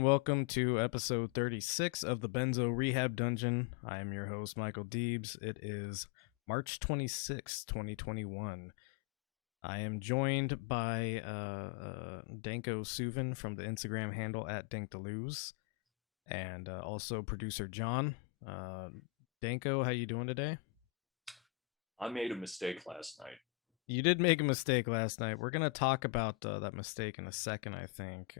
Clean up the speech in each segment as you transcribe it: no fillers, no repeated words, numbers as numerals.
Welcome to episode 36 of the Benzo Rehab Dungeon. I am your host, Michael Deebs. It is March 26, 2021. I am joined by Danko Suvin from the Instagram handle at DankTheLose, and also producer John. Danko, how you doing today? I made a mistake last night. You did make a mistake last night. We're going to talk about that mistake in a second, I think.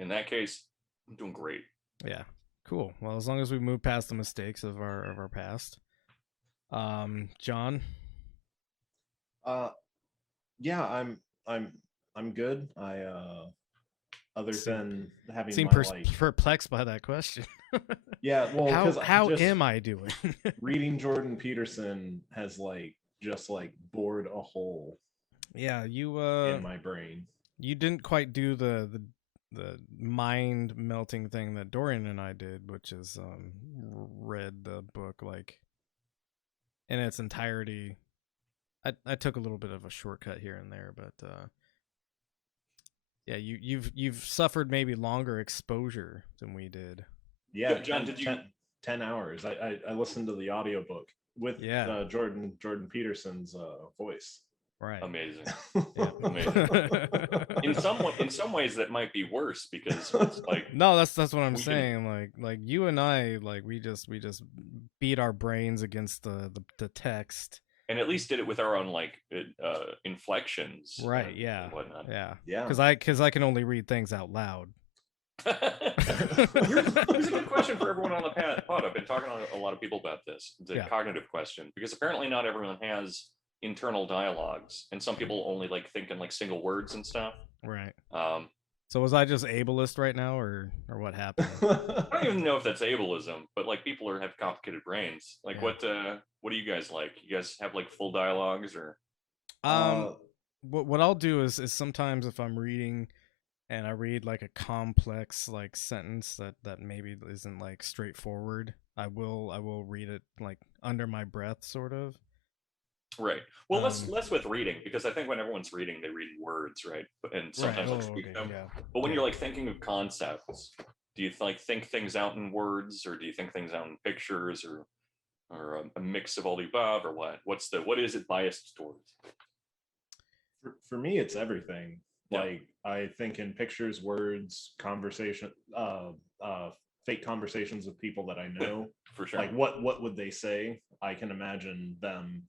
In that case, I'm doing great. Yeah, cool. Well, as long as we move past the mistakes of our past. John. Yeah, I'm good. Other than having seem perplexed by that question. Yeah, well, how am I doing? Reading Jordan Peterson has just bored a hole. Yeah, you in my brain. You didn't quite do the mind melting thing that Dorian and I did, which is read the book in its entirety. I took a little bit of a shortcut here and there, but yeah, you've suffered maybe longer exposure than we did. Yeah, John, 10 hours. I listened to the audiobook with Jordan Peterson's voice. Right. Amazing. Yeah. Amazing. In some ways that might be worse because it's no, that's what I'm saying. Like you and I, we just beat our brains against the text. And at least did it with our own inflections. Right, yeah. Whatnot. Yeah. Because I can only read things out loud. Here's a good question for everyone on the pod. I've been talking to a lot of people about this. It's a cognitive question, because apparently not everyone has internal dialogues, and some people only think in single words and stuff. Right. So was I just ableist right now, or what happened? I don't even know if that's ableism, but people have complicated brains. What do you guys like? You guys have full dialogues, or what I'll do is sometimes if I'm reading and I read a complex sentence that maybe isn't straightforward, I will read it under my breath, sort of. Right. Well, less with reading, because I think when everyone's reading, they read words, right? And sometimes speak them. Yeah. But when you're thinking of concepts, do you think things out in words, or do you think things out in pictures, or a mix of all the above, or what? What is it biased towards? For me, it's everything. Yeah. I think in pictures, words, conversation, fake conversations with people that I know. For sure. What would they say? I can imagine them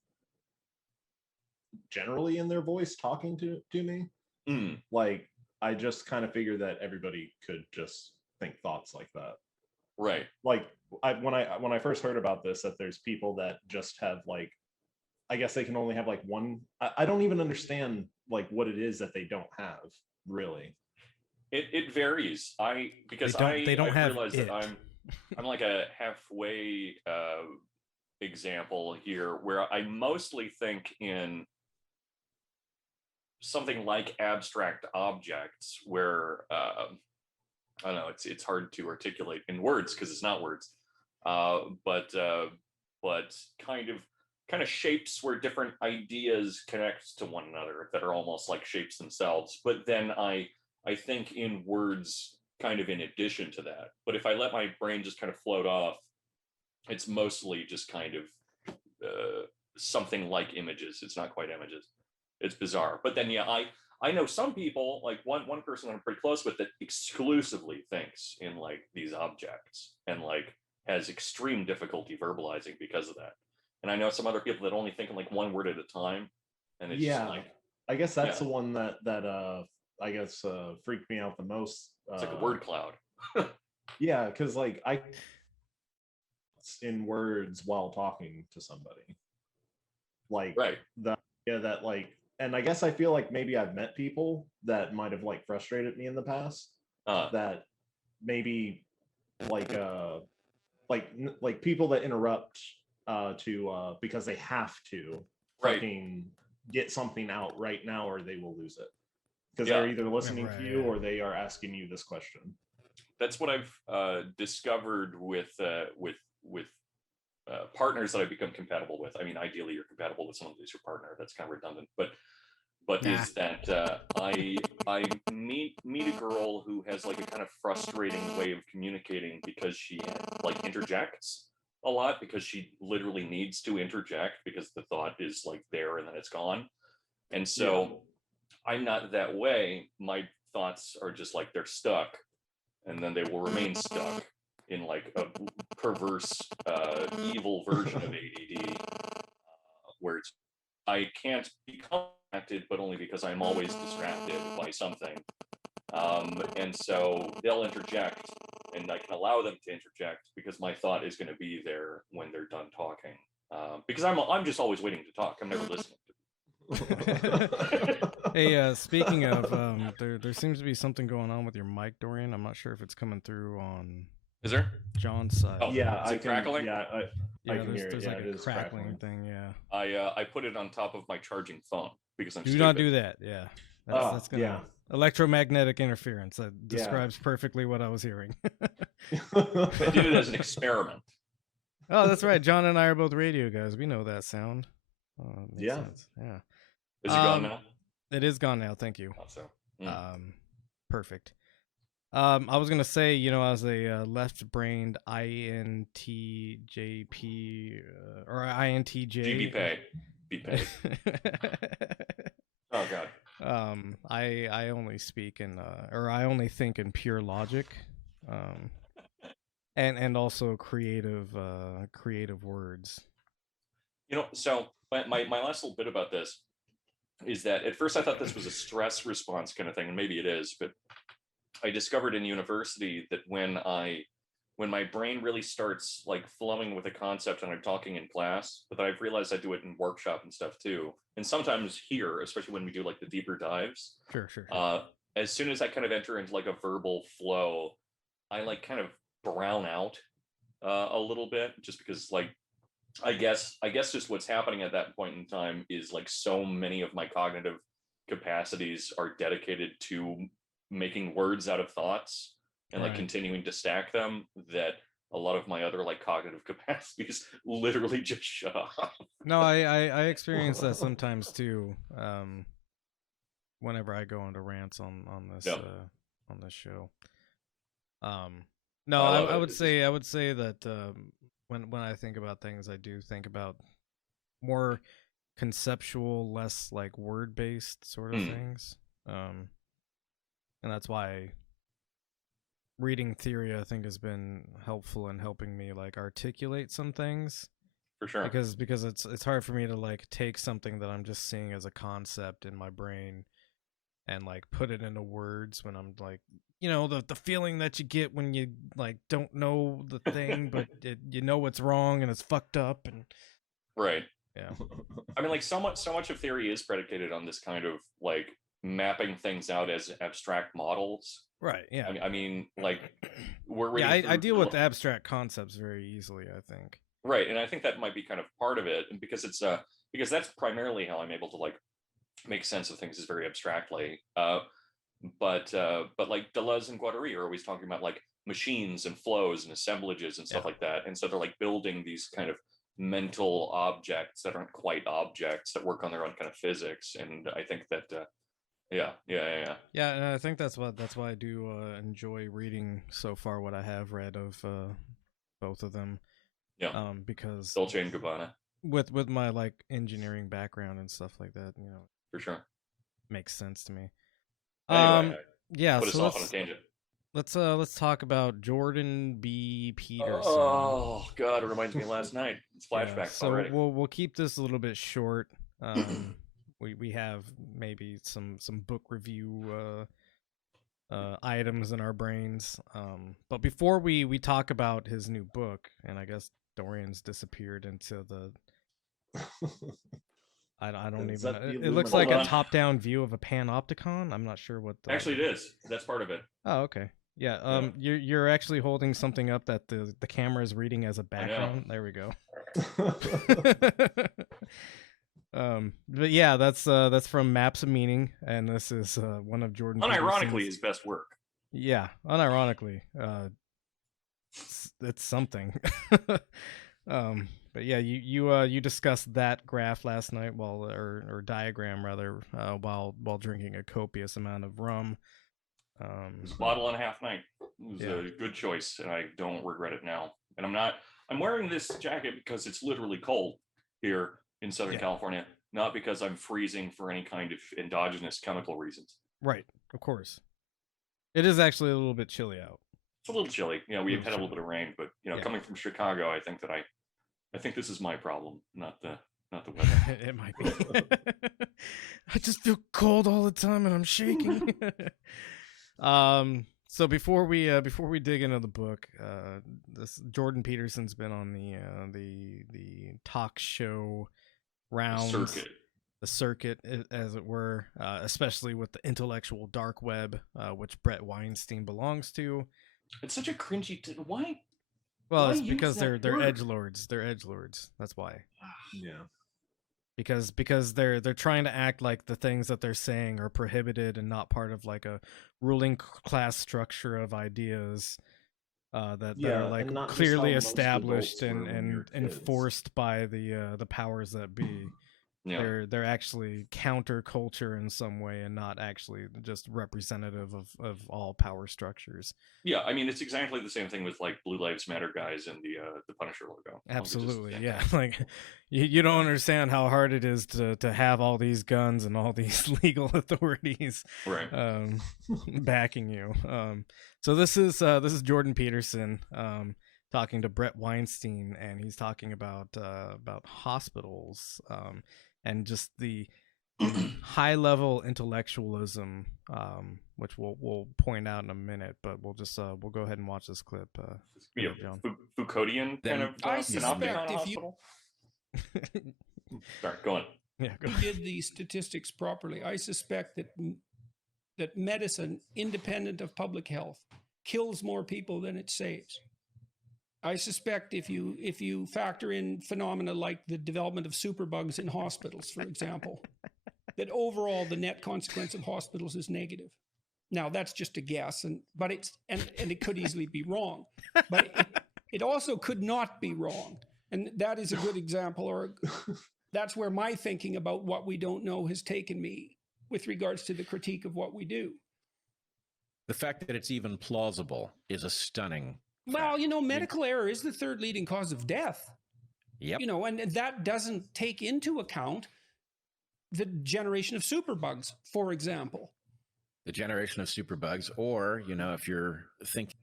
generally in their voice talking to me. I just kind of figured that everybody could just think thoughts like that. Right. When I first heard about this, that there's people that just have I guess they can only have one. I don't even understand what it is that they don't have, really. It varies. Because they don't have realized that I'm a halfway example here, where I mostly think in something like abstract objects, where I don't know, it's hard to articulate in words because it's not words, but kind of shapes where different ideas connect to one another that are almost like shapes themselves. But then I think in words kind of in addition to that. But if I let my brain just kind of float off, it's mostly just kind of something like images. It's not quite images. It's bizarre. But then, I know some people, one person I'm pretty close with, that exclusively thinks in these objects and has extreme difficulty verbalizing because of that. And I know some other people that only think in one word at a time. And it's just I guess that's the one that I guess freaked me out the most. It's like a word cloud. Yeah, because I in words while talking to somebody. Right. The idea that and I guess I feel like maybe I've met people that might have like frustrated me in the past, that maybe like like people that interrupt to because they have to Right. fucking get something out right now or they will lose it because Yeah. they're either listening Right, to you yeah. or they are asking you this question. That's what I've discovered with partners that I've become compatible with. I mean, ideally, you're compatible with someone who's your partner. That's kind of redundant, but Nah. is that I meet a girl who has like a kind of frustrating way of communicating because she like interjects a lot, because she literally needs to interject because the thought is like there and then it's gone. And so I'm not that way. My thoughts are just like they're stuck, and then they will remain stuck in like a perverse, evil version of ADD, where it's I can't become distracted, but only because I'm always distracted by something. And so they'll interject, and I can allow them to interject because my thought is going to be there when they're done talking. Because I'm just always waiting to talk. I'm never listening to. Hey, speaking of, there seems to be something going on with your mic, Dorian. I'm not sure if it's coming through on Is there? John's side. Oh, Yeah, is it crackling? I can hear it. There's Yeah, like it a is crackling thing. Yeah. I put it on top of my charging phone because I'm Do stupid. not do that. Yeah. That's gonna yeah. electromagnetic interference. That describes perfectly what I was hearing. I did it as an experiment. Oh, that's right. John and I are both radio guys. We know that sound. Makes sense. Yeah. Is it gone now? It is gone now. Thank you. Also. Perfect. I was gonna say, as a left-brained INTJP or INTJ. Be paid. Oh God. I only speak in or I only think in pure logic, and also creative words. So my last little bit about this is that at first I thought this was a stress response kind of thing, and maybe it is, but I discovered in university that when my brain really starts like flowing with a concept and I'm talking in class, but I've realized I do it in workshop and stuff too, and sometimes here, especially when we do like the deeper dives. Sure. As soon as I kind of enter into like a verbal flow, I like kind of brown out a little bit, just because like I guess just what's happening at that point in time is like so many of my cognitive capacities are dedicated to making words out of thoughts and like continuing to stack them, that a lot of my other like cognitive capacities literally just shut off. No, I experience that sometimes too. Whenever I go into rants on this on this show. No, I would say that when I think about things, I do think about more conceptual, less like word based sort of things. And that's why reading theory, I think, has been helpful in helping me like articulate some things. For sure. Because it's hard for me to like take something that I'm just seeing as a concept in my brain and like put it into words when I'm like, the feeling that you get when you like don't know the thing, but you know it's wrong and it's fucked up and right. Yeah. I mean, like so much of theory is predicated on this kind of like mapping things out as abstract models. Right. Yeah. I mean, like we're I deal with abstract concepts very easily, I think. Right, and I think that might be kind of part of it, because it's because that's primarily how I'm able to like make sense of things, is very abstractly. But like Deleuze and Guattari are always talking about like machines and flows and assemblages and stuff like that, and so they're like building these kind of mental objects that aren't quite objects, that work on their own kind of physics. And I think that yeah, and I think that's why I do enjoy reading so far what I have read of both of them. Yeah. Because Dolce and Gabbana, with my like engineering background and stuff like that, for sure makes sense to me. Anyway, yeah. put us So off on a tangent. Let's talk about Jordan B. Peterson. Oh God, it reminds me of last night. It's flashbacks so already. We'll keep this a little bit short. We have maybe some book review items in our brains. But before we talk about his new book, and I guess Dorian's disappeared into the I don't Is even that know. the It looks like Hold a on. top-down view of a panopticon. I'm not sure what the... Actually, it is. That's part of it. Oh, okay. Yeah, Yeah. you're actually holding something up that the camera is reading as a I know. background. There we go. But yeah, that's from Maps of Meaning, and this is one of Jordan Unironically, Peterson's... his best work. Yeah, unironically, it's something. But yeah, you discussed that graph last night or diagram rather, while drinking a copious amount of rum. It was a bottle and a half night. It was a good choice, and I don't regret it now. And I'm wearing this jacket because it's literally cold here in Southern California, not because I'm freezing for any kind of endogenous chemical reasons. Right, of course. It is actually a little bit chilly out. It's a little chilly. We've had a little bit of rain, but coming from Chicago, I think that I think this is my problem, not the weather. It might be. I just feel cold all the time and I'm shaking. So before we dig into the book, this Jordan Peterson's been on the talk show rounds, the circuit, as it were, especially with the intellectual dark web, which Brett Weinstein belongs to. It's such a cringy. Why? Well, why it's because they're word? edgelords. They're edgelords. That's why. Yeah. Because they're trying to act like the things that they're saying are prohibited and not part of like a ruling class structure of ideas that are like clearly established and enforced by the powers that be. Yeah. They're actually counterculture in some way and not actually just representative of all power structures. Yeah, I mean it's exactly the same thing with like Blue Lives Matter guys and the Punisher logo. Absolutely, yeah. Like you don't understand how hard it is to have all these guns and all these legal authorities backing you. So this is Jordan Peterson talking to Brett Weinstein, and he's talking about hospitals and just the high level intellectualism, which we'll point out in a minute, but we'll go ahead and watch this clip. John. Foucauldian kind of I suspect if hospital. Sorry, go on. Yeah, you did the statistics properly, I suspect that medicine, independent of public health, kills more people than it saves. I suspect if you factor in phenomena like the development of superbugs in hospitals, for example, that overall the net consequence of hospitals is negative. Now that's just a guess, and it could easily be wrong, but it also could not be wrong, and that is a good example, or that's where my thinking about what we don't know has taken me with regards to the critique of what we do. The fact that it's even plausible is a stunning. Well, medical error is the third leading cause of death. Yep. And that doesn't take into account the generation of superbugs, for example. The generation of superbugs, or, if you're thinking,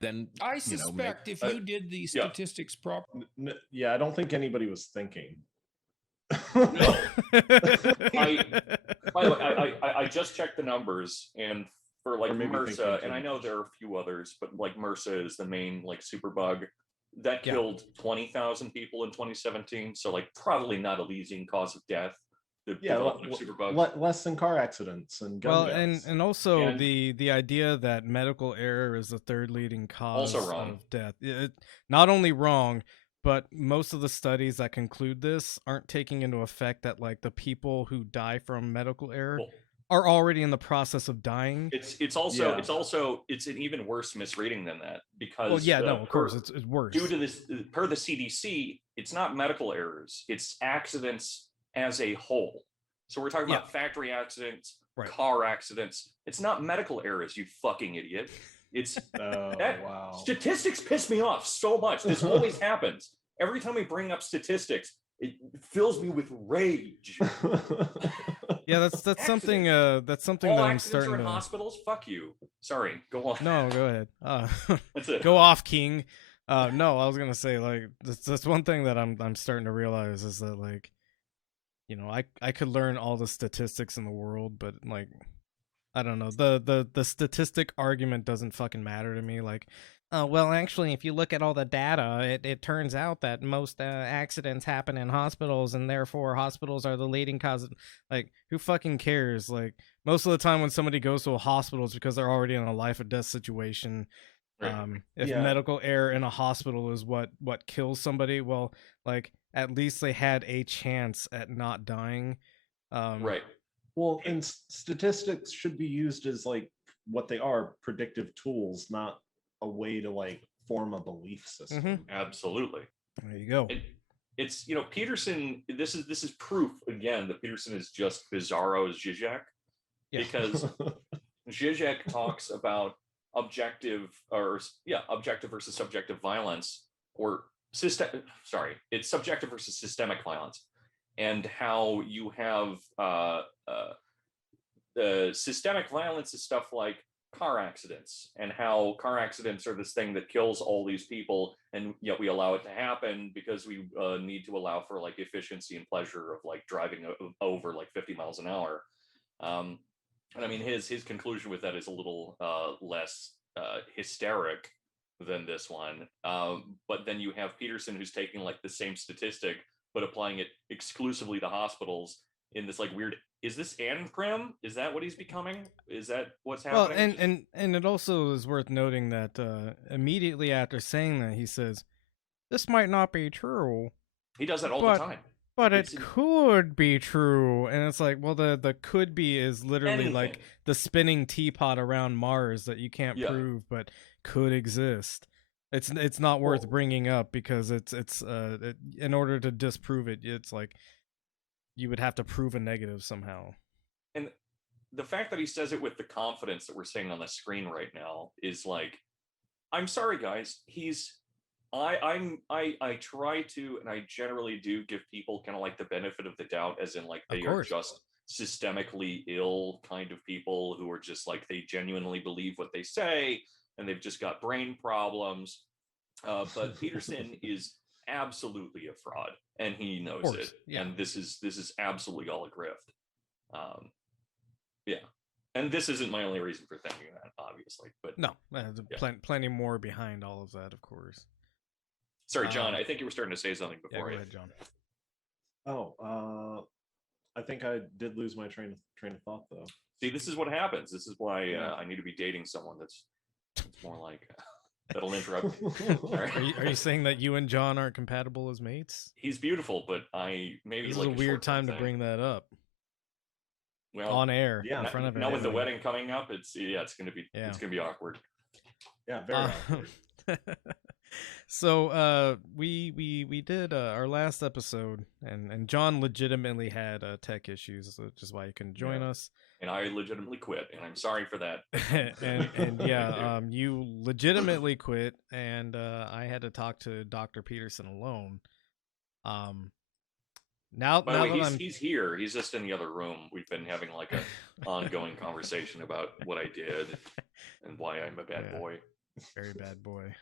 then I suspect if you did the statistics properly. Yeah, I don't think anybody was thinking. No. I just checked the numbers, and for like MRSA, and I know there are a few others, but like MRSA is the main like superbug that killed 20,000 people in 2017. So like probably not a leading cause of death. Less than car accidents and gun deaths. and also the idea that medical error is the third leading cause of death. Not only wrong, but most of the studies that conclude this aren't taking into effect that like the people who die from medical error are already in the process of dying. It's also an even worse misreading than that, because of course it's worse. Due to this, per the CDC, it's not medical errors, it's accidents as a whole. So we're talking about factory accidents, car accidents. It's not medical errors, you fucking idiot. It's statistics piss me off so much. This always happens. Every time we bring up statistics, it fills me with rage. Yeah, that's something that I'm starting to. Hospitals, fuck you. Sorry, go on. No, go ahead. That's it. Go off, King. No, I was gonna say like that's one thing that I'm starting to realize is that like, I could learn all the statistics in the world, but like, I don't know, the statistic argument doesn't fucking matter to me. Like, Well, actually, if you look at all the data, it turns out that most accidents happen in hospitals, and therefore hospitals are the leading cause. Like, who fucking cares? Like, most of the time when somebody goes to a hospital, it's because they're already in a life or death situation. If Yeah. medical error in a hospital is what kills somebody, well, like, at least they had a chance at not dying. Right. Well, and statistics should be used as like what they are, predictive tools, not a way to like form a belief system. Absolutely. There you go. It's Peterson. This is proof again that Peterson is just bizarro as Zizek, because Zizek talks about objective versus subjective violence, or it's subjective versus systemic violence, and how you have systemic violence is stuff like car accidents, and how car accidents are this thing that kills all these people, and yet we allow it to happen because we need to allow for like efficiency and pleasure of like driving over like 50 miles an hour. And I mean, his conclusion with that is a little less hysteric than this one. But then you have Peterson, who's taking like the same statistic but applying it exclusively to hospitals in this like weird. Is this Anprim? Is that what he's becoming? Is that what's happening? Well, and it also is worth noting that immediately after saying that, he says, "This might not be true." He does that all the time. But it could be true, and it's like, well, the could be is literally like the spinning teapot around Mars that you can't prove, but could exist. It's not worth bringing up because it's in order to disprove it, it's like you would have to prove a negative somehow. And the fact that he says it with the confidence that we're seeing on the screen right now is like, I'm sorry, guys. I try to, and I generally do give people kind of like the benefit of the doubt, as in like they are just systemically ill kind of people who are just like, they genuinely believe what they say and they've just got brain problems. But Peterson is absolutely a fraud, and he knows it. Yeah. And this is absolutely all a grift. Yeah. And this isn't my only reason for thinking that, obviously. But no, plenty more behind all of that, of course. Sorry, John. I think you were starting to say something before. Go ahead, John. Oh, I think I did lose my train of thought, though. See, this is what happens. This is why I need to be dating someone that's more like that'll interrupt. Are you saying that you and John aren't compatible as mates? He's beautiful, but maybe this like is a weird time to bring that up. Well, on air, in front of now with the wedding coming up, it's gonna be awkward. Yeah, very awkward. So we did our last episode, and John legitimately had tech issues, which is why he couldn't join us. And I legitimately quit, and I'm sorry for that. and yeah, you legitimately quit, and I had to talk to Dr. Peterson alone. Now, by the way, he's here. He's just in the other room. We've been having like an ongoing conversation about what I did and why I'm a bad boy. Very bad boy.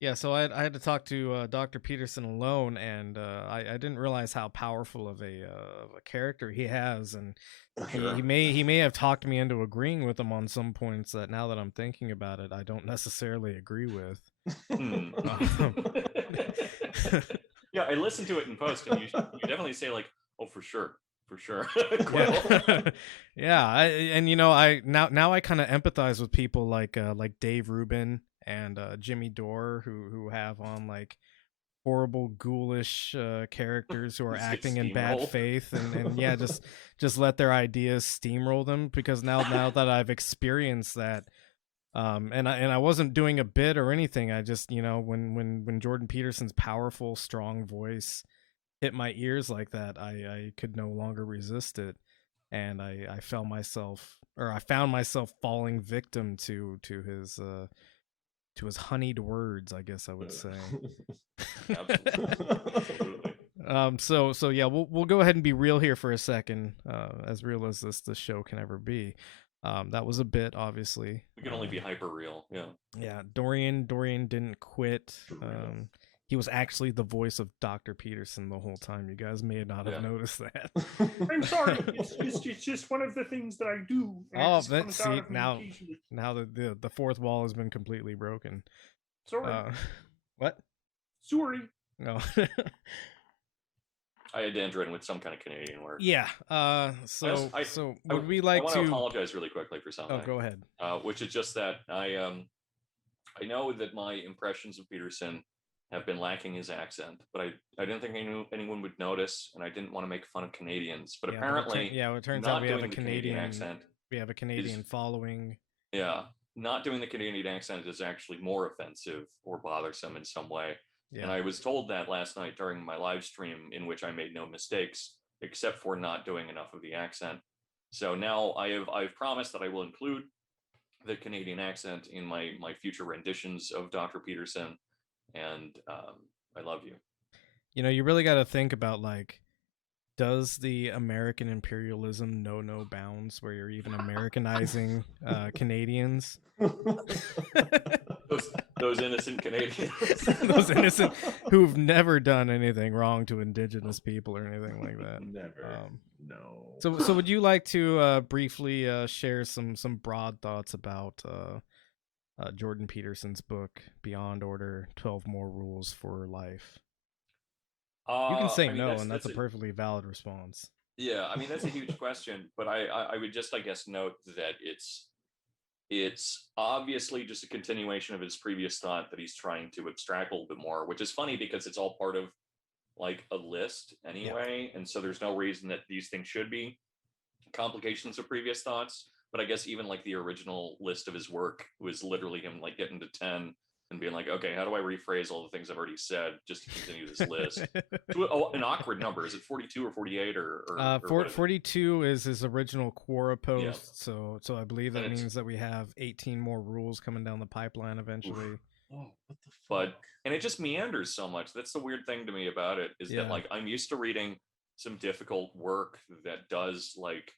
Yeah, so I had to talk to Dr. Peterson alone, and I didn't realize how powerful of a character he has, and he may have talked me into agreeing with him on some points that, now that I'm thinking about it, I don't necessarily agree with. Yeah, I listened to it in post, and you definitely say like, "Oh, for sure." Yeah, now I kind of empathize with people like Dave Rubin and Jimmy Dore, who have on like horrible ghoulish characters who are acting in bad faith, and yeah, just let their ideas steamroll them, because now that I've experienced that, and I wasn't doing a bit or anything, I just, when Jordan Peterson's powerful, strong voice hit my ears like that, I could no longer resist it, and I found myself falling victim to his honeyed words, I guess I would say. Absolutely. So yeah, we'll go ahead and be real here for a second, as real as this show can ever be. That was a bit, obviously. We can only be hyper real. Yeah. Yeah. Dorian didn't quit. he was actually the voice of Dr. Peterson the whole time. You guys may not have noticed that. I'm sorry. It's just one of the things that I do. And Oh, it just comes out of me now occasionally. the fourth wall has been completely broken. Sorry. What? Sorry. No. I had to enter in with some kind of Canadian word. Yeah. So would we like I want to to apologize really quickly for something. Oh, go ahead. Which is just that I know that my impressions of Peterson have been lacking his accent, but I didn't think anyone would notice, and I didn't want to make fun of Canadians. But apparently, it turns not out we have a doing the Canadian accent. We have a Canadian following. Yeah, not doing the Canadian accent is actually more offensive or bothersome in some way. Yeah. And I was told that last night during my live stream, in which I made no mistakes except for not doing enough of the accent. So now I've promised that I will include the Canadian accent in my future renditions of Dr. Peterson, and I love you. You know, you really got to think about, like, does the American imperialism know no bounds where you're even Americanizing Canadians? Those innocent Canadians. Those innocent who've never done anything wrong to indigenous people or anything like that. Never. No. So would you like to briefly share some broad thoughts about Jordan Peterson's book, Beyond Order: 12 More Rules for Life? You can say no, and that's a perfectly valid response. Yeah, I mean, that's a huge question, but I would just, I guess, note that it's obviously just a continuation of his previous thought that he's trying to abstract a little bit more, which is funny because it's all part of like a list anyway. Yeah. And so there's no reason that these things should be complications of previous thoughts. But I guess even like the original list of his work was literally him like getting to 10 and being like, okay, how do I rephrase all the things I've already said just to continue this list? An awkward number. Is it 42 or 48 or 42 is his original Quora post. Yeah. So I believe that means that we have 18 more rules coming down the pipeline eventually. Oh, what the fuck? And it just meanders so much. That's the weird thing to me about it is that like I'm used to reading some difficult work that does like,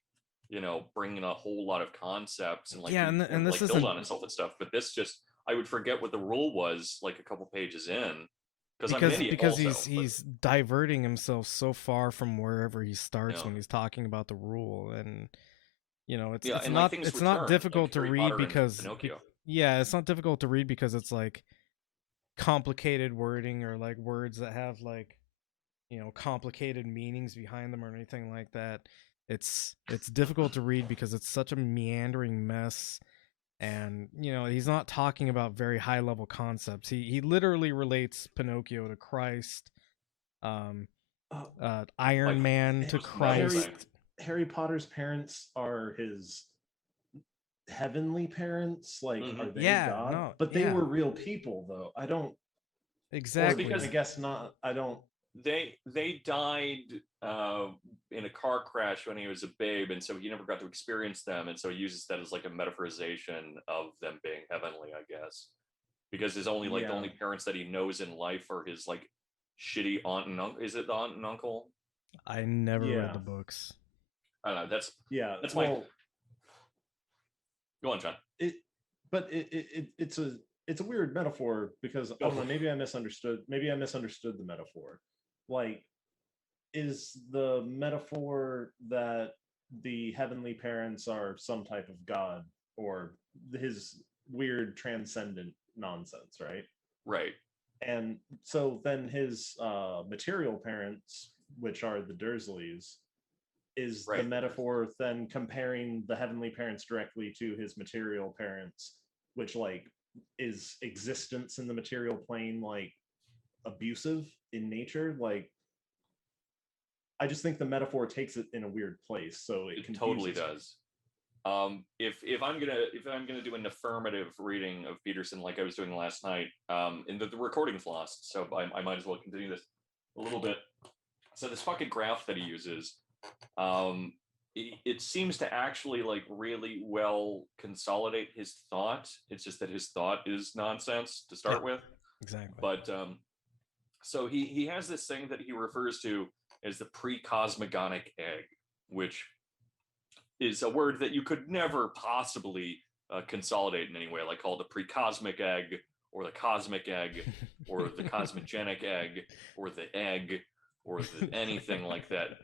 you know, bring in a whole lot of concepts and like and this like build on itself and stuff. But this just I would forget what the rule was like a couple pages in because I'm an idiot he's diverting himself so far from wherever he starts when he's talking about the rule, and you know it's not difficult to read because it's not difficult to read because it's like complicated wording or like words that have like, you know, complicated meanings behind them or anything like that. It's difficult to read because it's such a meandering mess. And, you know, he's not talking about very high level concepts. He literally relates Pinocchio to Christ, Iron Man to Christ. Harry Potter's parents are his heavenly parents. Like, are they God? No, but they were real people, though. I don't. Exactly. Because I guess not. I don't. They died in a car crash when he was a babe, and so he never got to experience them, and so he uses that as like a metaphorization of them being heavenly, I guess, because his only the only parents that he knows in life are his like shitty aunt and uncle. Is it the aunt and uncle? I never read the books. I don't know. That's my. Go on, John. It's a weird metaphor because I don't know, maybe I misunderstood the metaphor. Like, is the metaphor that the heavenly parents are some type of god or his weird transcendent nonsense, right? Right. And so then his material parents, which are the Dursleys, is the metaphor then comparing the heavenly parents directly to his material parents, which like is existence in the material plane like abusive in nature? Like, I just think the metaphor takes it in a weird place, so it totally does. If I'm gonna do an affirmative reading of Peterson like I was doing last night, and the recording's lost, so I might as well continue this a little bit. So this fucking graph that he uses, it seems to actually like really well consolidate his thought. It's just that his thought is nonsense to start with. Exactly. But so he has this thing that he refers to as the pre-cosmogonic egg, which is a word that you could never possibly consolidate in any way, like called a pre-cosmic egg or the cosmic egg, or the cosmogenic egg, or the egg, or anything like that.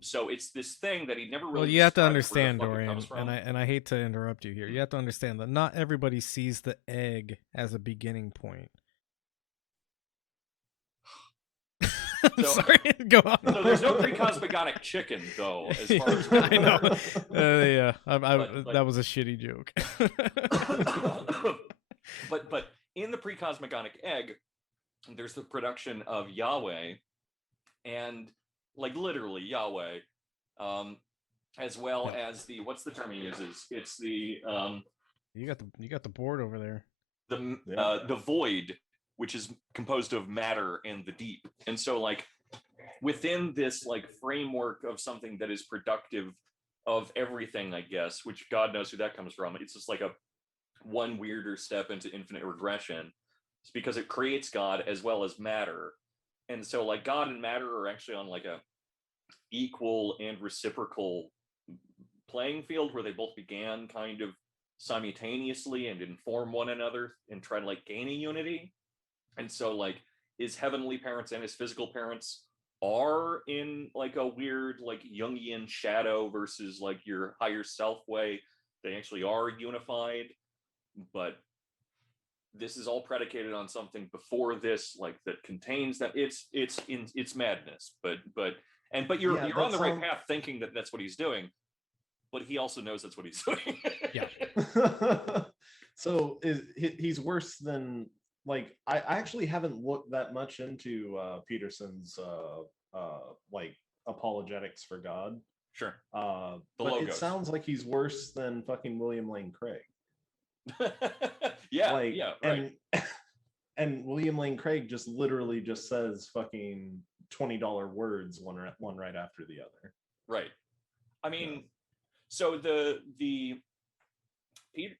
So it's this thing that he never really. Well, you have to describes where the understand, fuck it Dorian, comes from. and I hate to interrupt you here. You have to understand that not everybody sees the egg as a beginning point. I'm sorry. Go on. So there's no pre-cosmogonic chicken, though, as far as I know. Yeah, But, that was a shitty joke. but in the pre-cosmogonic egg, there's the production of Yahweh, and like literally Yahweh, as well as the, what's the term he uses? It's the you got the board over there. The void, which is composed of matter and the deep. And so like within this like framework of something that is productive of everything, I guess, which God knows who that comes from, it's just like a one weirder step into infinite regression. It's because it creates God as well as matter. And so like God and matter are actually on like a equal and reciprocal playing field where they both began kind of simultaneously and inform one another and try to like gain a unity. And so like his heavenly parents and his physical parents are in like a weird like Jungian shadow versus like your higher self way. They actually are unified, but this is all predicated on something before this, like that contains that. It's madness. But you're on the right path thinking that that's what he's doing, but he also knows that's what he's doing. Yeah. So he's worse than, like, I actually haven't looked that much into Peterson's like apologetics for God. Sure. But Logos. it sounds like he's worse than fucking William Lane Craig. Yeah, like, yeah, right. And William Lane Craig just literally just says fucking $20 words one right after the other. Right. I mean, so the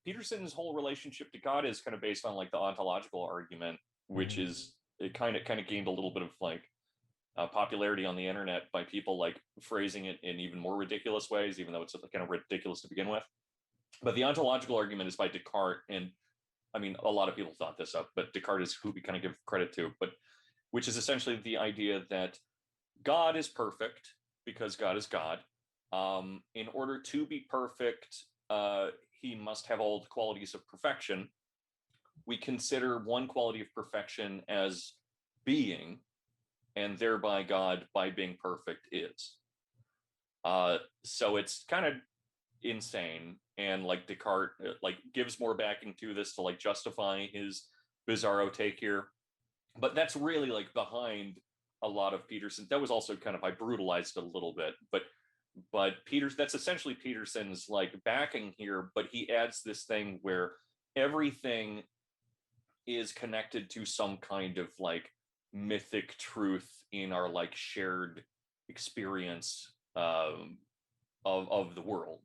Peterson's whole relationship to God is kind of based on like the ontological argument, which is it kind of gained a little bit of like popularity on the internet by people like phrasing it in even more ridiculous ways, even though it's kind of ridiculous to begin with. But the ontological argument is by Descartes, and I mean a lot of people thought this up, but Descartes is who we kind of give credit to, but which is essentially the idea that God is perfect because God is God. In order to be perfect, he must have all the qualities of perfection. We consider one quality of perfection as being, and thereby God, by being perfect, is. So it's kind of insane, and like Descartes like gives more backing to this to like justify his bizarro take here. But that's really like behind a lot of Peterson. That was also kind of, I brutalized it a little bit, but that's essentially Peterson's like backing here, but he adds this thing where everything is connected to some kind of like mythic truth in our like shared experience of the world.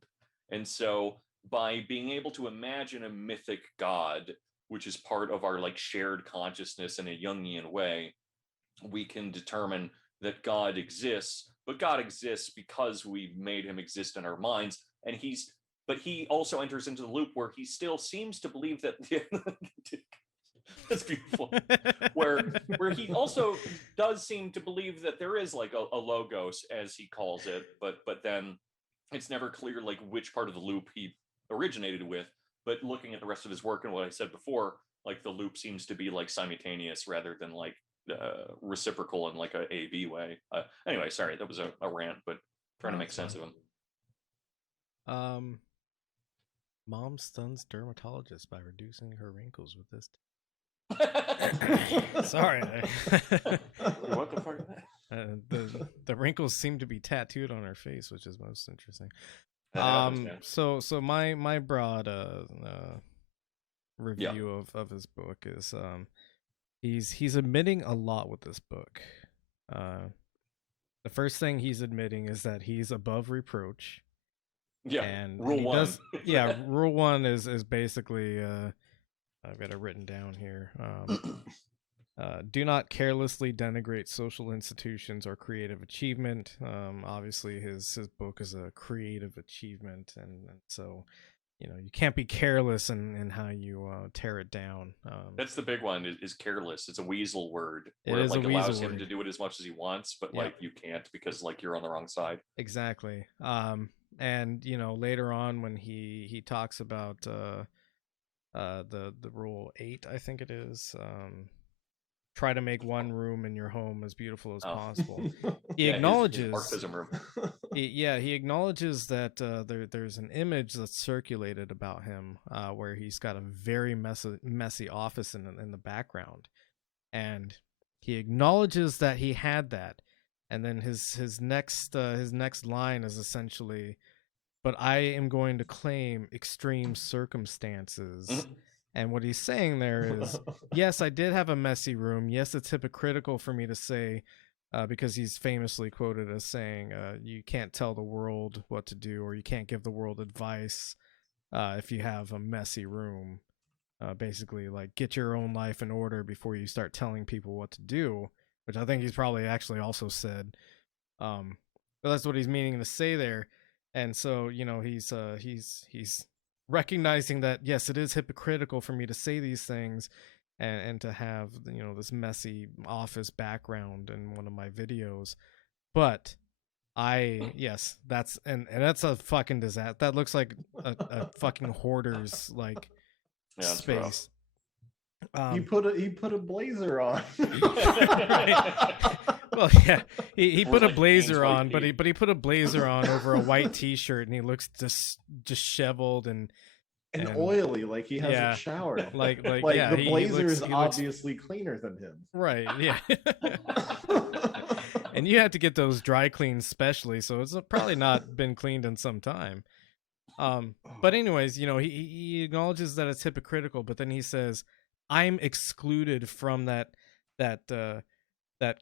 And so by being able to imagine a mythic God, which is part of our like shared consciousness in a Jungian way, we can determine that God exists, but God exists because we've made him exist in our minds. And but he also enters into the loop where he still seems to believe that that's beautiful. where he also does seem to believe that there is like a logos, as he calls it, but then it's never clear like which part of the loop he originated with. But looking at the rest of his work and what I said before, like the loop seems to be like simultaneous rather than like reciprocal in like a A-B way. Anyway, sorry, that was a rant, but trying to make sense of him. Mom stuns dermatologist by reducing her wrinkles with this. Sorry. What the fuck is that? The wrinkles seem to be tattooed on her face, which is most interesting. So my broad review of his book is he's admitting a lot with this book. The first thing he's admitting is that he's above reproach. Yeah, and rule one. Rule one is basically I've got it written down here. Do not carelessly denigrate social institutions or creative achievement. Obviously his book is a creative achievement, and so you can't be careless in how you tear it down. That's the big one is careless. It's a weasel word It where it is a like weasel allows him word. to do it as much as he wants, but Yeah. like you can't because like you're on the wrong side. Exactly. And later on when he talks about the rule 8, I think it is, try to make one room in your home as beautiful as possible. He acknowledges his Marxism room. he acknowledges that there's an image that's circulated about him where he's got a very messy office in the background, and he acknowledges that he had that, and then his next line is essentially, "But I am going to claim extreme circumstances." And what he's saying there is, yes, I did have a messy room. Yes, it's hypocritical for me to say, because he's famously quoted as saying, you can't tell the world what to do, or you can't give the world advice if you have a messy room. Basically, like, get your own life in order before you start telling people what to do, which I think he's probably actually also said. But that's what he's meaning to say there. And so, he's recognizing that, yes, it is hypocritical for me to say these things and to have, this messy office background in one of my videos. But yes, that's a fucking disaster. That looks like a fucking hoarder's like space. He put a blazer on. Well, yeah, he put a blazer on, but he put a blazer on over a white T-shirt, and he looks disheveled and oily, like he hasn't showered. Like yeah, the blazer is obviously cleaner than him. Right? Yeah. And you had to get those dry cleaned specially, so it's probably not been cleaned in some time. But anyways, he acknowledges that it's hypocritical, but then he says, "I'm excluded from that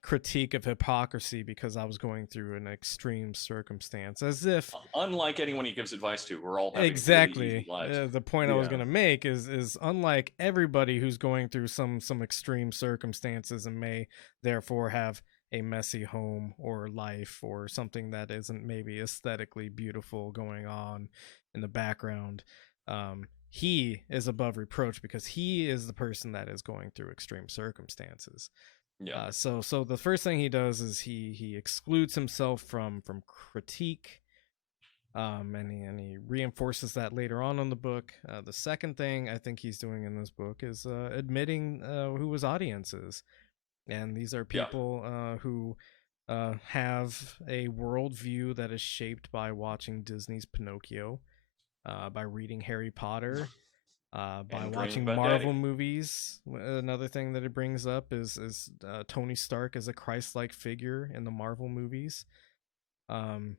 critique of hypocrisy because I was going through an extreme circumstance," as if, unlike anyone he gives advice to, we're all having exactly really easy lives. The point I was going to make is unlike everybody who's going through some extreme circumstances and may therefore have a messy home or life or something that isn't maybe aesthetically beautiful going on in the background, he is above reproach because he is the person that is going through extreme circumstances. Yeah. So the first thing he does is he excludes himself from critique, and he reinforces that later on in the book. The second thing I think he's doing in this book is admitting who his audience is, and these are people who have a worldview that is shaped by watching Disney's Pinocchio, by reading Harry Potter. By watching Marvel movies. Another thing that it brings up is Tony Stark as a Christ-like figure in the Marvel movies. And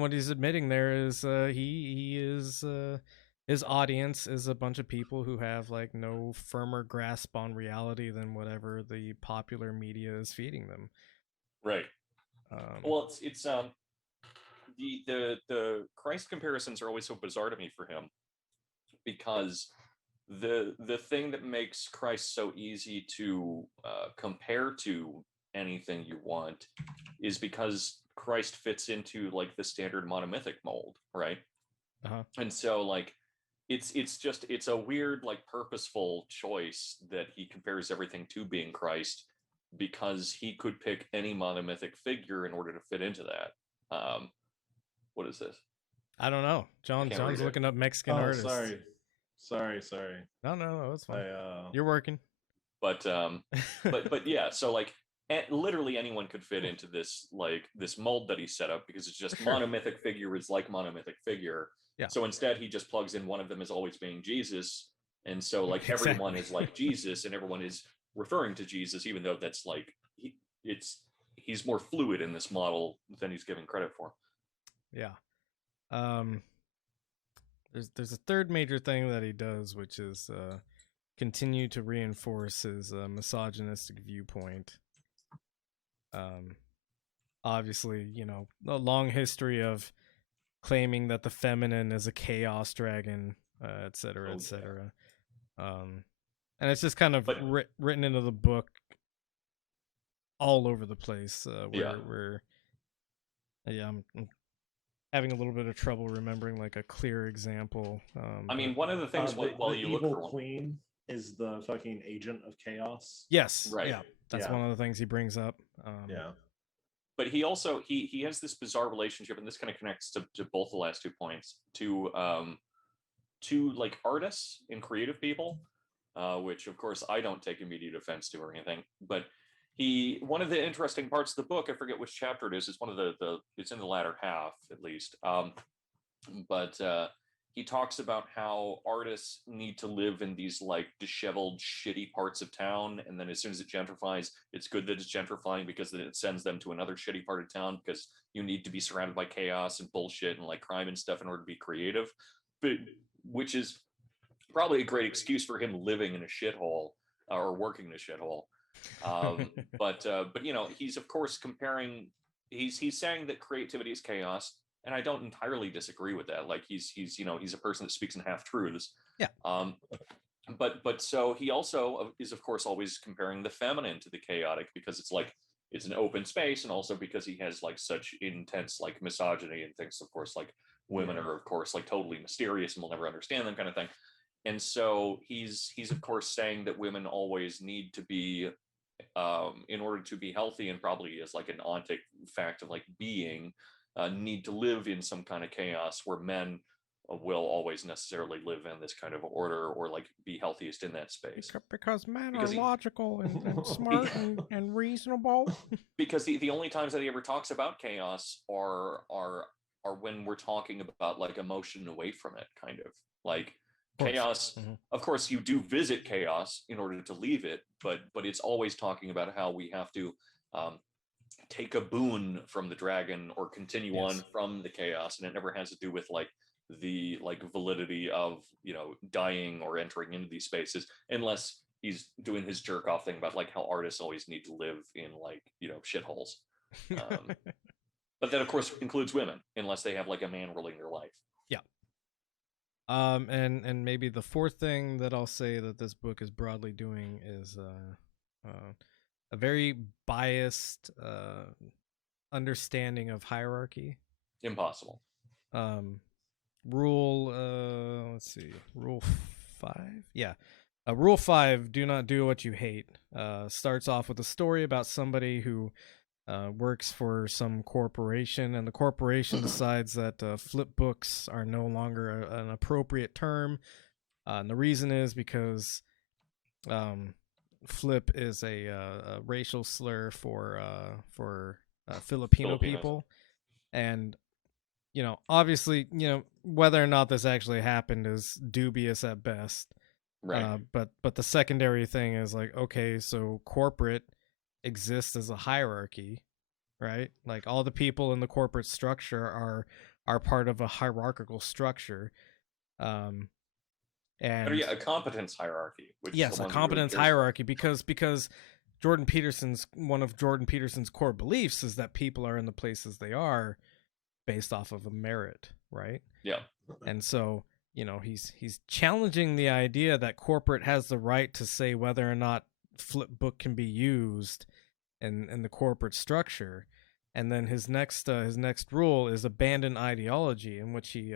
what he's admitting there is he is his audience is a bunch of people who have like no firmer grasp on reality than whatever the popular media is feeding them. Right. Well, it's the Christ comparisons are always so bizarre to me for him. Because the thing that makes Christ so easy to compare to anything you want is because Christ fits into like the standard monomythic mold, right? And so like it's a weird like purposeful choice that he compares everything to being Christ, because he could pick any monomythic figure in order to fit into that. What is this? I don't know. John's looking up Mexican artists. Sorry. No, that's fine. You're working. But yeah, so like literally anyone could fit into this mold that he set up, because it's just monomythic figure is like monomythic figure. Yeah. So instead he just plugs in one of them as always being Jesus, and so like everyone is like Jesus, and everyone is referring to Jesus, even though that's like he's more fluid in this model than he's given credit for. Yeah. There's a third major thing that he does, which is continue to reinforce his misogynistic viewpoint. Obviously, a long history of claiming that the feminine is a chaos dragon, et cetera, et cetera. And it's just kind of written into the book all over the place. I'm having a little bit of trouble remembering like a clear example. I mean, one of the things while the you look evil for one, queen is the fucking agent of chaos. yes, right? yeah, that's Yeah. one of the things he brings up. Yeah. But he also he has this bizarre relationship, and this kind of connects to both the last 2 points, to like artists and creative people, which of course I don't take immediate offense to or anything. But one of the interesting parts of the book, I forget which chapter it is. It's one of the it's in the latter half at least. But he talks about how artists need to live in these like disheveled, shitty parts of town, and then as soon as it gentrifies, it's good that it's gentrifying because then it sends them to another shitty part of town because you need to be surrounded by chaos and bullshit and like crime and stuff in order to be creative. But which is probably a great excuse for him living in a shithole or working in a shithole. But you know, he's of course comparing. He's saying that creativity is chaos, and I don't entirely disagree with that. Like he's you know, he's a person that speaks in half truths. Yeah. But so he also is of course always comparing the feminine to the chaotic because it's like it's an open space, and also because he has like such intense like misogyny and thinks of course like women are of course like totally mysterious and we'll never understand them kind of thing. And so he's of course saying that women always need to be in order to be healthy, and probably as like an ontic fact of like being, need to live in some kind of chaos where men will always necessarily live in this kind of order or like be healthiest in that space. Because men Because are he- logical and smart and reasonable. Because the only times that he ever talks about chaos are when we're talking about like emotion away from it, kind of like chaos. Of course you do visit chaos in order to leave it, but it's always talking about how we have to take a boon from the dragon or continue on from the chaos, and it never has to do with like the like validity of, you know, dying or entering into these spaces, unless he's doing his jerk off thing about like how artists always need to live in like, you know, shitholes. But that of course includes women, unless they have like a man ruling their life. Yeah. And maybe the fourth thing that I'll say that this book is broadly doing is a very biased understanding of hierarchy. Impossible. Let's see, rule 5. Yeah. Rule 5, do not do what you hate, starts off with a story about somebody who works for some corporation, and the corporation decides that flip books are no longer an appropriate term. And the reason is because flip is a racial slur for Filipino Filipinos. people. And, you know, obviously, you know, whether or not this actually happened is dubious at best. Right. But the secondary thing is like, okay, so corporate exists as a hierarchy, right? Like all the people in the corporate structure are part of a hierarchical structure. And a competence hierarchy. Which yes, is the a one competence really hierarchy, because one of Jordan Peterson's core beliefs is that people are in the places they are based off of a merit, right? Yeah. And so, you know, he's challenging the idea that corporate has the right to say whether or not flip book can be used in the corporate structure. And then his next rule is abandon ideology, in which he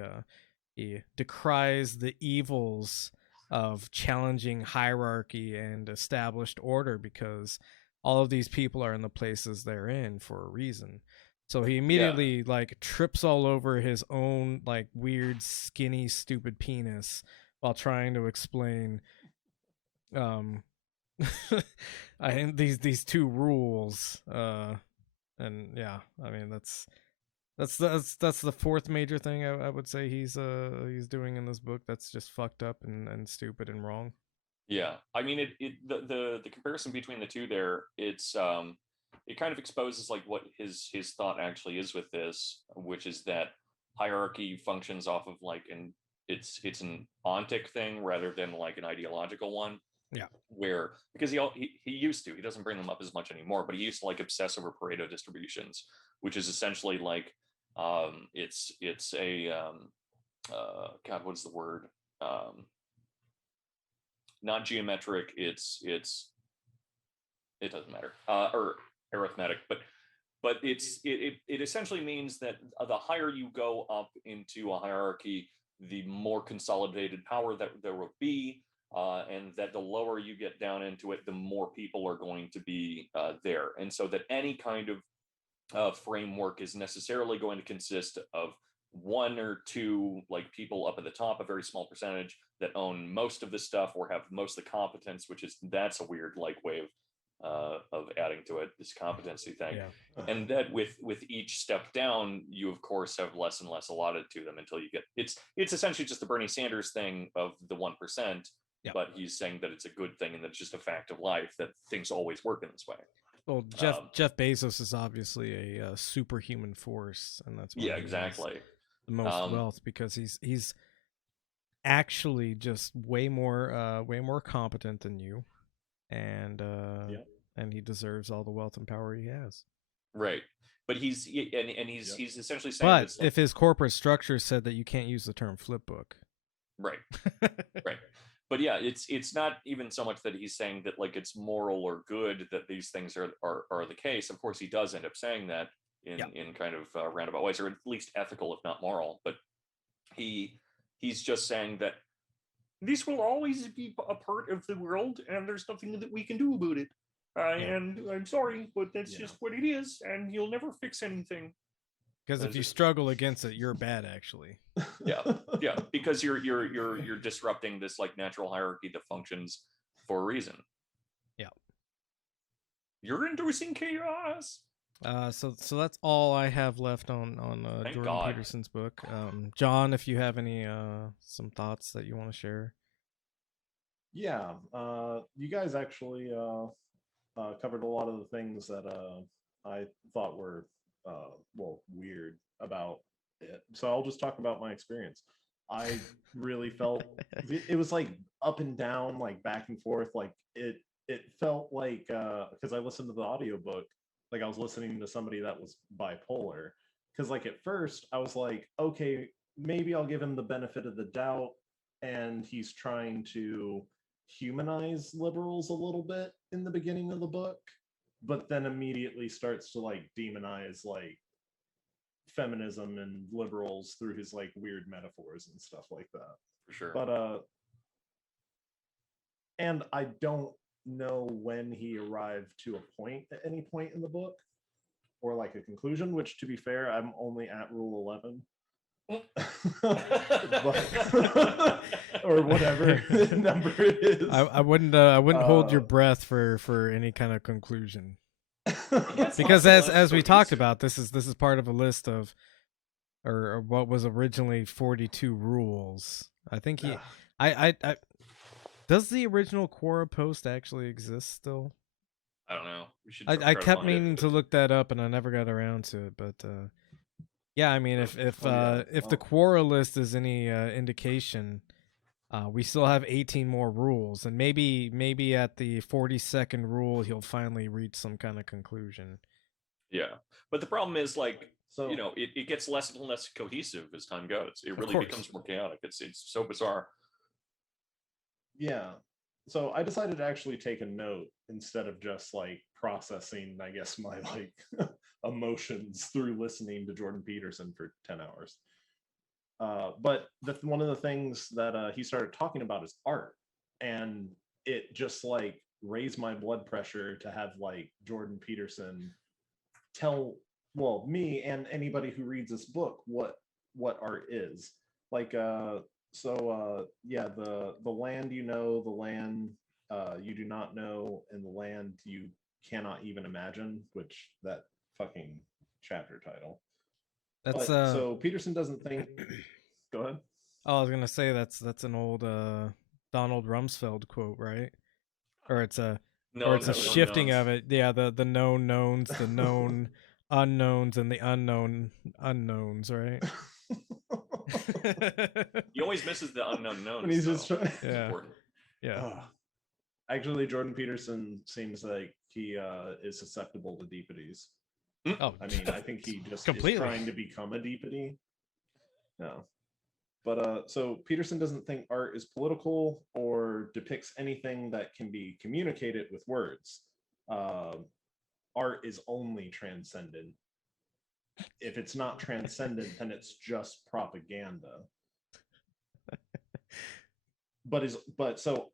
decries the evils of challenging hierarchy and established order, because all of these people are in the places they're in for a reason. So he immediately like trips all over his own like weird, skinny, stupid penis while trying to explain these two rules. And yeah, I mean that's the fourth major thing I would say he's doing in this book that's just fucked up and stupid and wrong. Yeah, I mean, the comparison between the two there, it's it kind of exposes like what his thought actually is with this, which is that hierarchy functions off of like it's an ontic thing rather than like an ideological one. Yeah. Where because he used to, he doesn't bring them up as much anymore, but he used to like obsess over Pareto distributions, which is essentially like it's a God, what's the word? Not geometric, it doesn't matter, or arithmetic, but but it essentially means that the higher you go up into a hierarchy, the more consolidated power that there will be, and that the lower you get down into it, the more people are going to be there. And so that any kind of framework is necessarily going to consist of one or two like people up at the top, a very small percentage that own most of the stuff or have most of the competence, that's a weird like way of adding to it, this competency thing. Yeah. And that with each step down, you of course have less and less allotted to them until you get it's essentially just the Bernie Sanders thing of the 1%. Yeah. But he's saying that it's a good thing and that it's just a fact of life that things always work in this way. Well, Jeff Bezos is obviously a superhuman force, and that's why exactly the most wealth, because he's actually just way more competent than you, and he deserves all the wealth and power he has. Right, but he's essentially saying. But this, like, if his corporate structure said that you can't use the term flip book, right, right. But yeah, it's not even so much that he's saying that like it's moral or good that these things are the case. Of course, he does end up saying that in kind of roundabout ways, or at least ethical, if not moral. But he's just saying that this will always be a part of the world, and there's nothing that we can do about it. And I'm sorry, but that's just what it is, and you'll never fix anything. Because if you struggle against it, you're bad, actually. Yeah, because you're disrupting this like natural hierarchy that functions for a reason. Yeah, you're inducing chaos. So that's all I have left on Jordan Peterson's book. John, if you have any some thoughts that you want to share. Yeah, you guys actually covered a lot of the things that I thought were weird about it. So I'll just talk about my experience. I really felt it was like up and down, like back and forth. Like it felt like because I listened to the audiobook, like I was listening to somebody that was bipolar. Because like at first I was like, okay, maybe I'll give him the benefit of the doubt, and he's trying to humanize liberals a little bit in the beginning of the book, but then immediately starts to like demonize like feminism and liberals through his like weird metaphors and stuff like that. For sure. But and I don't know when he arrived to a point at any point in the book or like a conclusion, which to be fair, I'm only at rule 11. Or whatever number it is. I wouldn't hold your breath for any kind of conclusion. Because as we talked about, this is part of a list of or what was originally 42 rules. I think I does the original Quora post actually exist still? I don't know. I kept meaning to look that up and I never got around to it, but yeah, I mean if the Quora list is any indication, we still have 18 more rules, and maybe at the 42nd rule he'll finally reach some kind of conclusion. Yeah, but the problem is like it gets less and less cohesive as time goes. It really becomes more chaotic. It's so bizarre. Yeah, so I decided to actually take a note instead of just like processing, I guess, my like emotions through listening to Jordan Peterson for 10 hours. But one of the things that he started talking about is art, and it just like raised my blood pressure to have like Jordan Peterson tell me and anybody who reads this book what art is. Like the land you know, the land you do not know, and the land you cannot even imagine, which that fucking chapter title. That's so Peterson doesn't think. Go ahead. Oh, I was gonna say that's an old Donald Rumsfeld quote, right? Or it's a shifting of it. Yeah, the known knowns, the known unknowns, and the unknown unknowns, right? He always misses the unknown knowns. He's just important. Yeah. Actually, Jordan Peterson seems like he is susceptible to deepities. Oh, I mean, I think he just completely is trying to become a deepity. No. But so Peterson doesn't think art is political or depicts anything that can be communicated with words. art is only transcendent. If it's not transcendent, then it's just propaganda.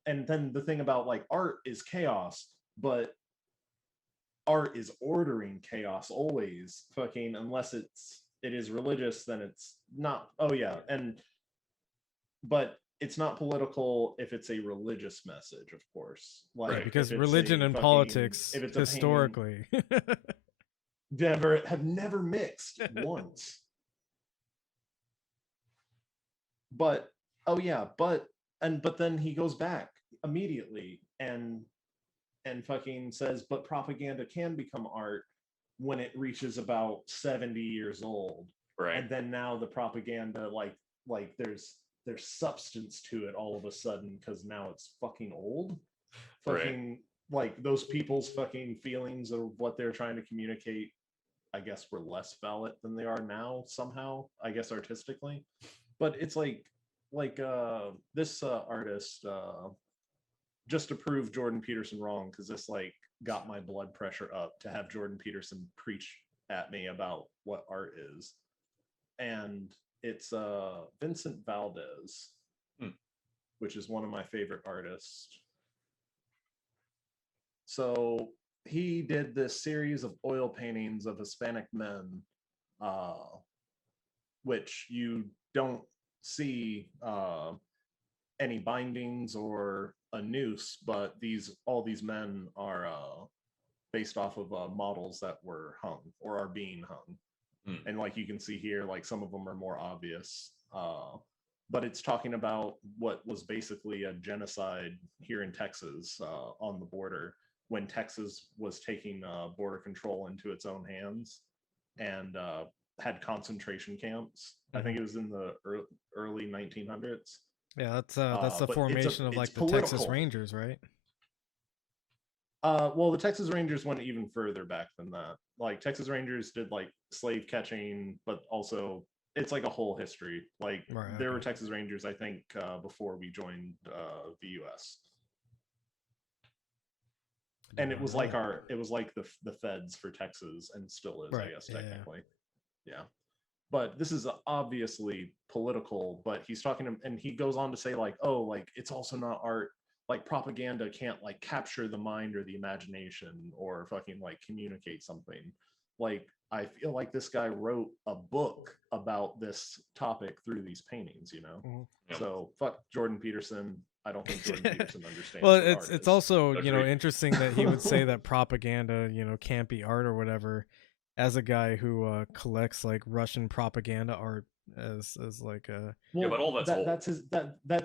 And then the thing about like art is chaos, but art is ordering chaos always. Fucking unless it is religious, then it's not. Oh yeah, but it's not political if it's a religious message, of course. Like Right, because if it's religion a and fucking- politics if it's a painting, historically. have never mixed once. But oh yeah, but then he goes back immediately and fucking says, but propaganda can become art when it reaches about 70 years old. Right. And then now the propaganda, like there's substance to it all of a sudden because now it's fucking old. Fucking like those people's fucking feelings of what they're trying to communicate, I guess, were less valid than they are now somehow, I guess, artistically. But it's like this artist, just to prove Jordan Peterson wrong, because this like got my blood pressure up to have Jordan Peterson preach at me about what art is. And it's Vincent Valdez, which is one of my favorite artists. So he did this series of oil paintings of Hispanic men, which you don't see any bindings or a noose, but all these men are based off of models that were hung or are being hung. And like you can see here, like some of them are more obvious, but it's talking about what was basically a genocide here in Texas on the border when Texas was taking border control into its own hands and had concentration camps. I think it was in the early 1900s. Yeah, that's the but formation of like the political. Texas Rangers, right? Well, the Texas Rangers went even further back than that. Like Texas Rangers did like slave catching, but also it's like a whole history. Like there were Texas Rangers, I think, before we joined the U.S. And it was like the feds for Texas, and still is, I guess, technically. Yeah. But this is obviously political, but he's talking, and he goes on to say like, oh, like it's also not art. Like propaganda can't like capture the mind or the imagination or fucking like communicate something. Like I feel like this guy wrote a book about this topic through these paintings, you know? So fuck Jordan Peterson. I don't think Jordan Peterson understands. Well, it's also, you know, interesting that he would say that propaganda, you know, can't be art or whatever, as a guy who collects like Russian propaganda art as like a but all that's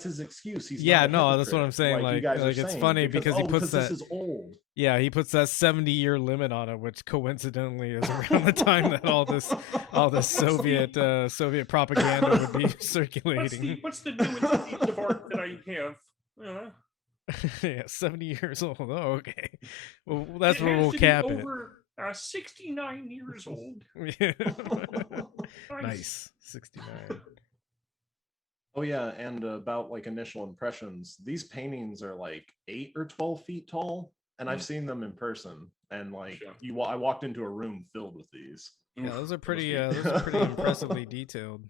his excuse. He's that's what I'm saying. Like it's funny because he puts that this is old. Yeah, he puts that 70-year limit on it, which coincidentally is around the time that all this Soviet propaganda would be circulating. What's the newest piece of art that I have? Yeah, 70 years old. Oh, okay. Well, that's where we'll cap it. 69 years old. Nice. 69. Oh yeah, and about like initial impressions, these paintings are like 8 or 12 feet tall, and I've seen them in person, and like I walked into a room filled with these. Yeah, those are pretty impressively detailed.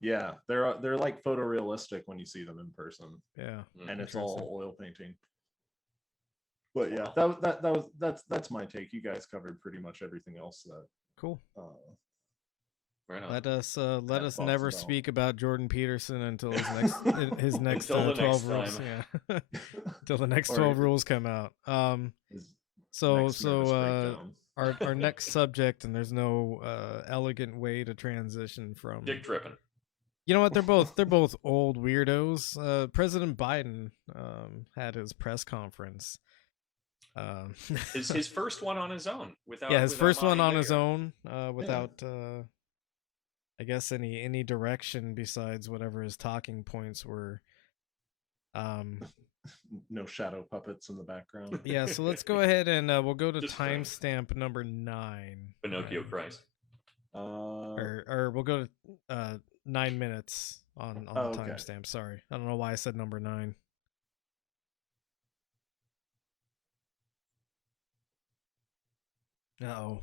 Yeah, they're like photorealistic when you see them in person. Yeah, and it's all oil painting. But yeah, that's my take. You guys covered pretty much everything else. Cool. Right on. Let us never speak about Jordan Peterson until his next 12 rules. Yeah, until the next 12 rules come out. Our next subject, and there's no elegant way to transition from dick tripping. You know what? They're both old weirdos. President Biden had his press conference. His first one on his own without his first one on his own without I guess any direction besides whatever his talking points were. No shadow puppets in the background. Yeah, so let's go ahead and we'll go to timestamp number 9. Pinocchio Christ. Or we'll go to 9 minutes on the timestamp. Sorry, I don't know why I said number 9. Uh-oh.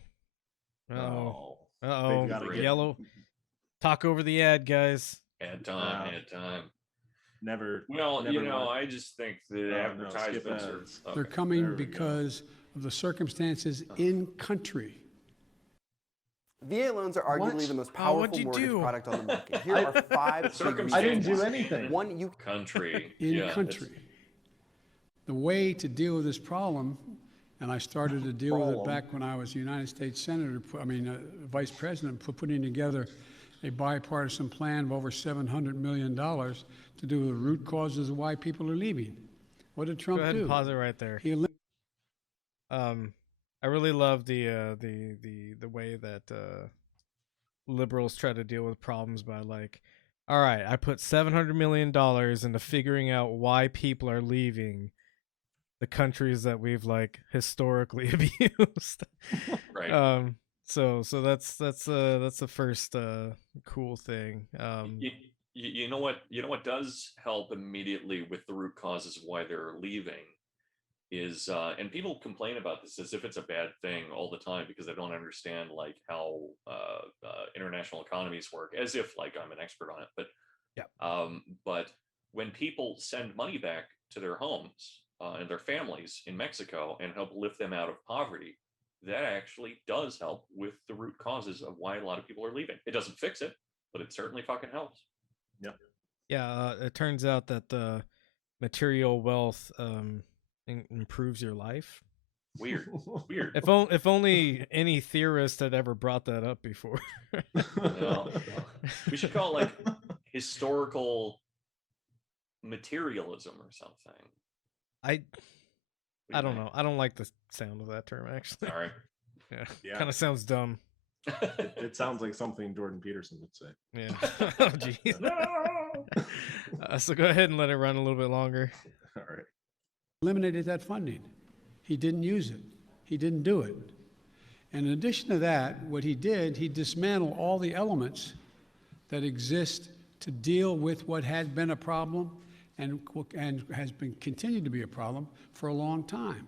Uh-oh. No. Uh-oh. They've gotta get- Yellow. Talk over the ad, guys. Ad time. Never. Well, never mind. I just think the No, advertisements skip are. ads. Okay. They're There coming we go. because of the circumstances in country. VA loans are arguably What? the most Oh, what'd powerful you mortgage do? product on the market. Here are 5 big Circumstances. I didn't reasons. do anything. One, you Country. In yeah, country. The way to deal with this problem, and I started to deal with it Problem. back when I was United States Senator, Vice President, putting together a bipartisan plan of over $700 million to do with the root causes of why people are leaving. What did Trump Go ahead do? and pause it right there. He I really love the way that liberals try to deal with problems by like, all right, I put $700 million into figuring out why people are leaving the countries that we've like historically abused. Right. So that's the first cool thing. You know what does help immediately with the root causes of why they're leaving is and people complain about this as if it's a bad thing all the time because they don't understand like how international economies work, as if like I'm an expert on it. But but when people send money back to their homes and their families in Mexico and help lift them out of poverty, that actually does help with the root causes of why a lot of people are leaving. It doesn't fix it, but it certainly fucking helps. Yeah, it turns out that material wealth improves your life. Weird. If only any theorist had ever brought that up before. Well, we should call it like historical materialism or something. I don't know. I don't like the sound of that term actually. All right. Yeah. Kind of sounds dumb. It sounds like something Jordan Peterson would say. Yeah. Oh, jeez. So go ahead and let it run a little bit longer. All right. eliminated that funding. He didn't use it. He didn't do it. And in addition to that, what he did, he dismantled all the elements that exist to deal with what had been a problem and has been continued to be a problem for a long time.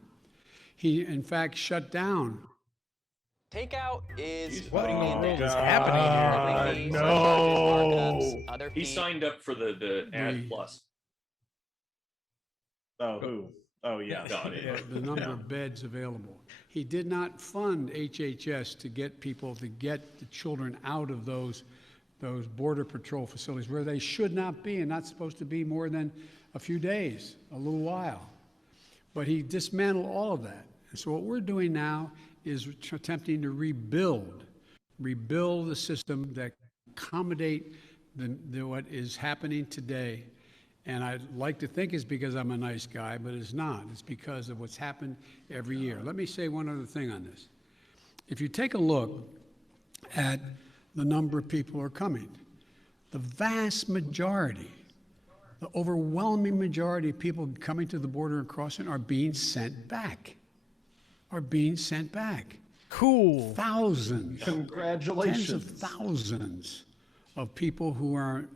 He, in fact, shut down. Takeout is What in the world is indexed. happening here? Monthly fees, No. markups, other He fees. signed up for the ad plus. Oh, who? Oh, yeah. Got it. The number of beds available. He did not fund HHS to get people, to get the children out of those border patrol facilities where they should not be and not supposed to be more than a few days, a little while. But he dismantled all of that. And so what we're doing now is attempting to rebuild the system that accommodate what is happening today. And I'd like to think it's because I'm a nice guy, but it's not. It's because of what's happened every year. Let me say one other thing on this. If you take a look at the number of people who are coming, the vast majority, the overwhelming majority of people coming to the border and crossing are being sent back. Cool. Thousands. Congratulations. Tens of thousands of people who are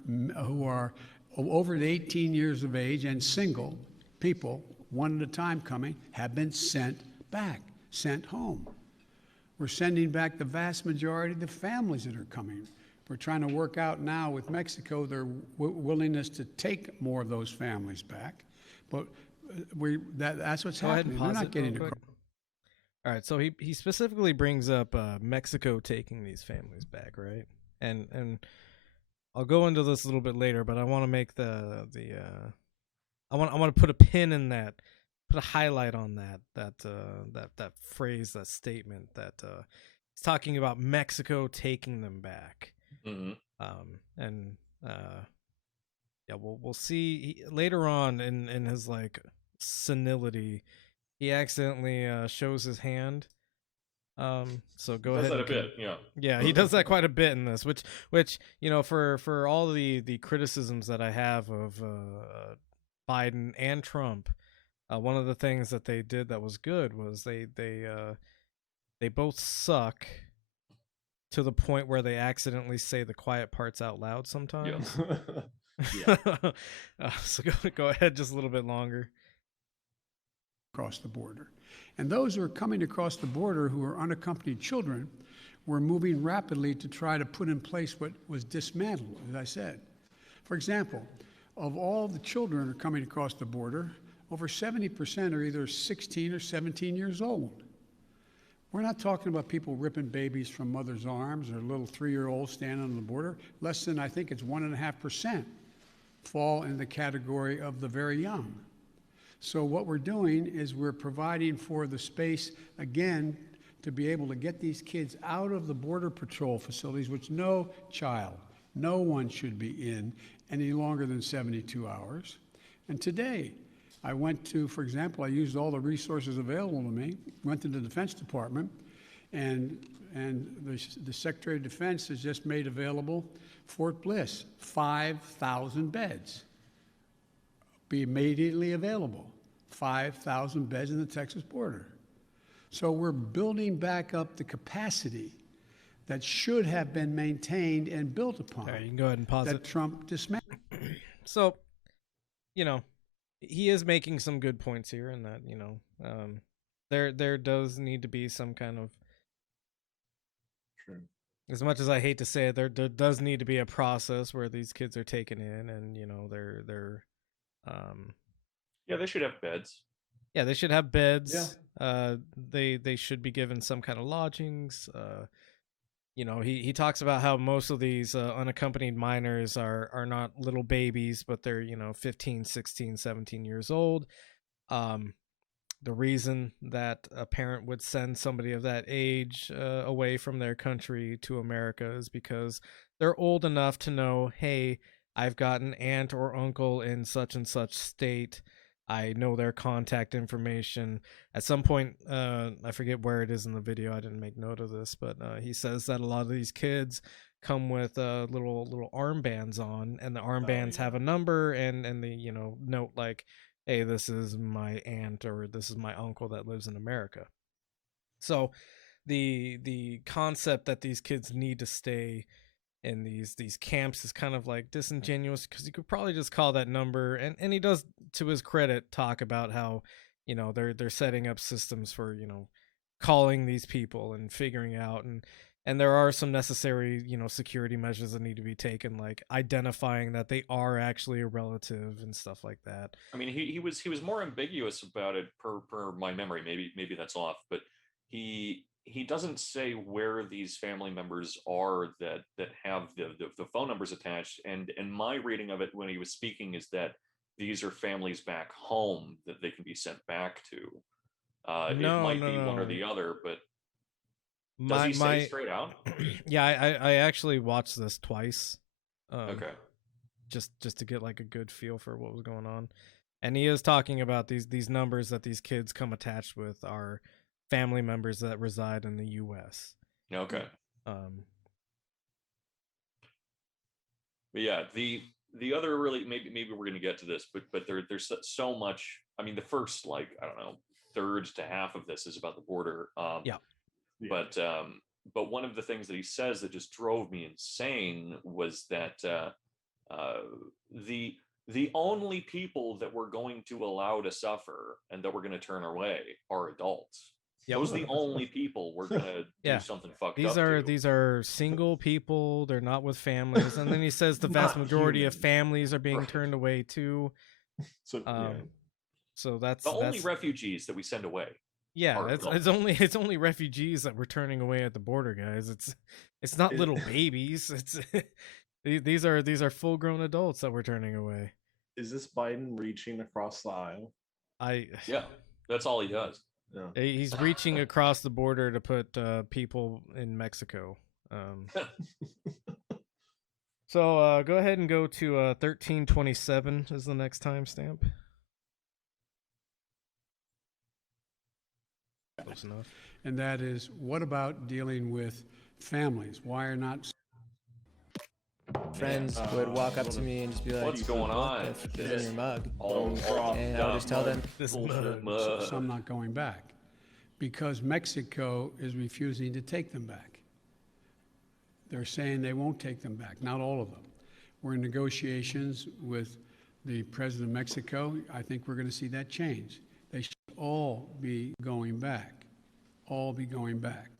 over 18 years of age and single people, one at a time coming, have been sent back, sent home. We're sending back the vast majority of the families that are coming. We're trying to work out now with Mexico their willingness to take more of those families back. But that's what's Go ahead and happening. We're pause not it getting real to quick. All right, so he specifically brings up Mexico taking these families back, right? And I'll go into this a little bit later, but I want to make I want to put a pin in that, put a highlight on that phrase, that statement that he's talking about Mexico taking them back. Mm-hmm. Yeah, we'll see later on in his like senility. He accidentally shows his hand. So go ahead. Does that a bit, yeah. Yeah, he does that quite a bit in this, which you know, for all the criticisms that I have of Biden and Trump, one of the things that they did that was good was they both suck to the point where they accidentally say the quiet parts out loud sometimes. Yeah. So go ahead just a little bit longer. across the border. And those who are coming across the border who are unaccompanied children, we're moving rapidly to try to put in place what was dismantled, as I said. For example, of all the children who are coming across the border, over 70% are either 16 or 17 years old. We're not talking about people ripping babies from mother's arms or little 3-year-olds standing on the border. Less than, I think it's 1.5% fall in the category of the very young. So what we're doing is we're providing for the space, again, to be able to get these kids out of the Border Patrol facilities, which no child, no one should be in any longer than 72 hours. And today, I went to, for example, I used all the resources available to me, went to the Defense Department, and the Secretary of Defense has just made available Fort Bliss, 5,000 beds, be immediately available, 5,000 beds in the Texas border. So we're building back up the capacity that should have been maintained and built upon. All right, you can go ahead and pause that it. Trump dismantled. So, you know, he is making some good points here, in that, you know, there does need to be some kind of, True. as much as I hate to say it, there does need to be a process where these kids are taken in, and, you know, they're Yeah, they should have beds. yeah, they should have beds. They should be given some kind of lodgings. You know, he talks about how most of these unaccompanied minors are not little babies, but they're, you know, 15, 16, 17 years old. The reason that a parent would send somebody of that age away from their country to America is because they're old enough to know, hey, I've got an aunt or uncle in such and such state. I know their contact information. At some point, I forget where it is in the video, I didn't make note of this, but he says that a lot of these kids come with little armbands on, and the armbands have a number, and the, you know, note like, hey, this is my aunt or this is my uncle that lives in America. So the concept that these kids need to stay in these camps is kind of like disingenuous, because you could probably just call that number, and he does, to his credit, talk about how, you know, they're setting up systems for, you know, calling these people and figuring out, and there are some necessary, you know, security measures that need to be taken, like identifying that they are actually a relative and stuff like that. I mean, he was more ambiguous about it per my memory. Maybe that's off, but he doesn't say where these family members are that have the phone numbers attached. And my reading of it when he was speaking is that these are families back home that they can be sent back to. It might be one or the other, but does he say straight out? Yeah, I actually watched this twice. Okay. Just to get like a good feel for what was going on. And he is talking about these numbers that these kids come attached with are family members that reside in the US. Okay. But yeah, the other really, maybe we're going to get to this, but there's so much. I mean, the first, like, I don't know, third to half of this is about the border. Yeah. But one of the things that he says that just drove me insane was that the only people that we're going to allow to suffer and that we're going to turn away are adults. Yep. Those are the only people we're gonna do something fucked up. These are single people. They're not with families. And then he says the vast majority of families are being turned away too. So that's only refugees that we send away. Yeah, it's only refugees that we're turning away at the border, guys. It's not little babies. It's these are full grown adults that we're turning away. Is this Biden reaching across the aisle? Yeah, that's all he does. Yeah. He's reaching across the border to put people in Mexico. So go ahead and go to 1327 is the next timestamp. Close enough. And that is, what about dealing with families? Why are not friends would walk up to me and just be like, "What's going on? It's in your mug." And I would just tell them, "This mug." Some not going back because Mexico is refusing to take them back. They're saying they won't take them back, not all of them. We're in negotiations with the president of Mexico. I think we're going to see that change. They should all be going back. All be going back.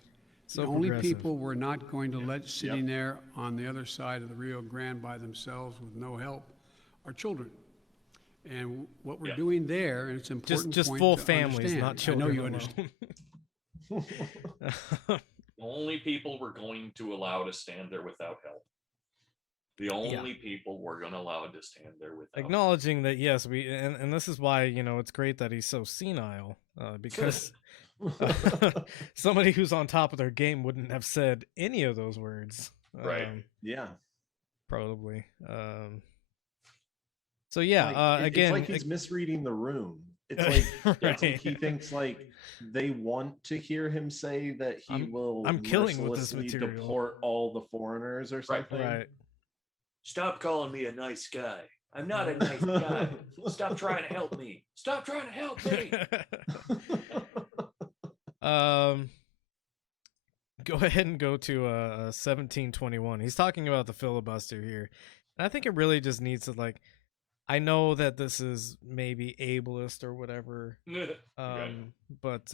So the only progressive. people we're not going to let sitting there on the other side of the Rio Grande by themselves with no help are children. And what we're doing there, and it's an important just point full to families, understand. not children. I know you alone. understand. The only people we're going to allow to stand there without help. The only people we're going to allow to stand there without Acknowledging that, yes, and this is why, it's great that he's so senile, because somebody who's on top of their game wouldn't have said any of those words. Right. Yeah. Probably. So yeah, again, it's like he's misreading the room. It's like, right. it's like he thinks like they want to hear him say that he will I'm killing with this mercilessly material. deport all the foreigners or something. Right. Stop calling me a nice guy. I'm not a nice guy. Stop trying to help me. Stop trying to help me. Go ahead and go to 1721. He's talking about the filibuster here. And I think it really just needs to, like, I know that this is maybe ableist or whatever, but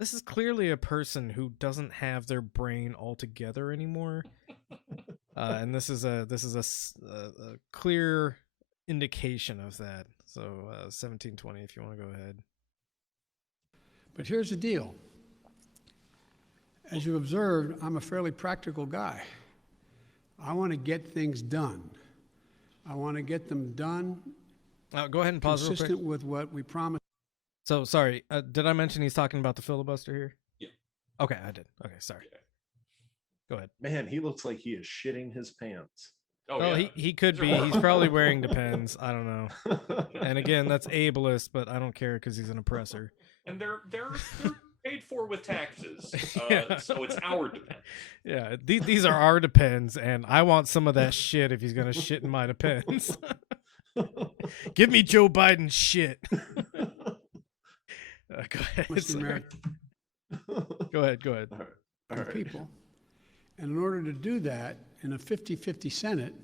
this is clearly a person who doesn't have their brain altogether anymore. And this is a clear indication of that. So 1720, if you want to go ahead. But here's the deal. As you observed, I'm a fairly practical guy. I want to get things done. I want to get them done. Go ahead and pause real quick. Consistent with what we promised. So, sorry, did I mention he's talking about the filibuster here? Yeah. Okay, I did. Okay, sorry. Go ahead. Man, he looks like he is shitting his pants. Well, he could be. He's probably wearing Depends. I don't know. And again, that's ableist, but I don't care because he's an oppressor. And they're paid for with taxes, so it's our Depends. Yeah, these are our Depends, and I want some of that shit if he's gonna shit in my Depends. Give me Joe Biden shit. Go ahead. Go ahead. All right. People. And in order to do that, in a 50-50 Senate,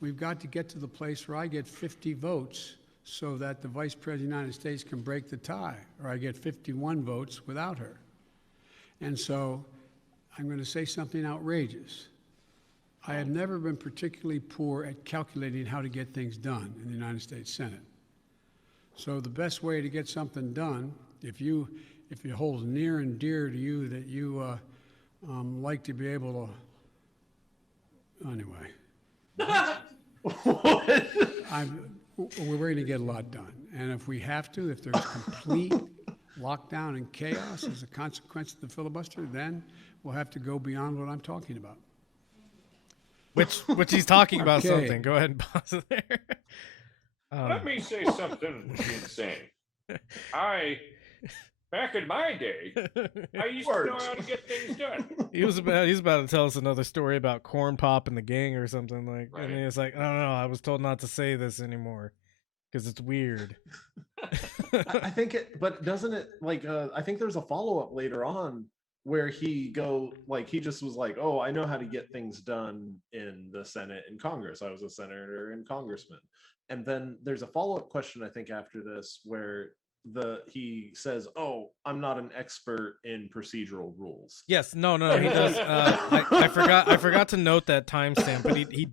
we've got to get to the place where I get 50 votes so that the Vice President of the United States can break the tie, or I get 51 votes without her. And so I'm going to say something outrageous. I have never been particularly poor at calculating how to get things done in the United States Senate. So the best way to get something done, if it holds near and dear to you that you like to be able to, anyway. We're going to get a lot done. And if we have to, if there's complete lockdown and chaos as a consequence of the filibuster, then we'll have to go beyond what I'm talking about. Which he's talking about something. Go ahead and pause it there. Let me say something insane. Back in my day, I used to know how to get things done. He was about to tell us another story about Corn Pop and the gang or something like. Right. And he was like, "No, I was told not to say this anymore because it's weird." I think but doesn't it like? I think there's a follow-up later on where he just was like, "Oh, I know how to get things done in the Senate and Congress. I was a senator and congressman." And then there's a follow-up question I think after this where he says, "Oh, I'm not an expert in procedural rules." Yes, no, he does. I forgot to note that timestamp, but he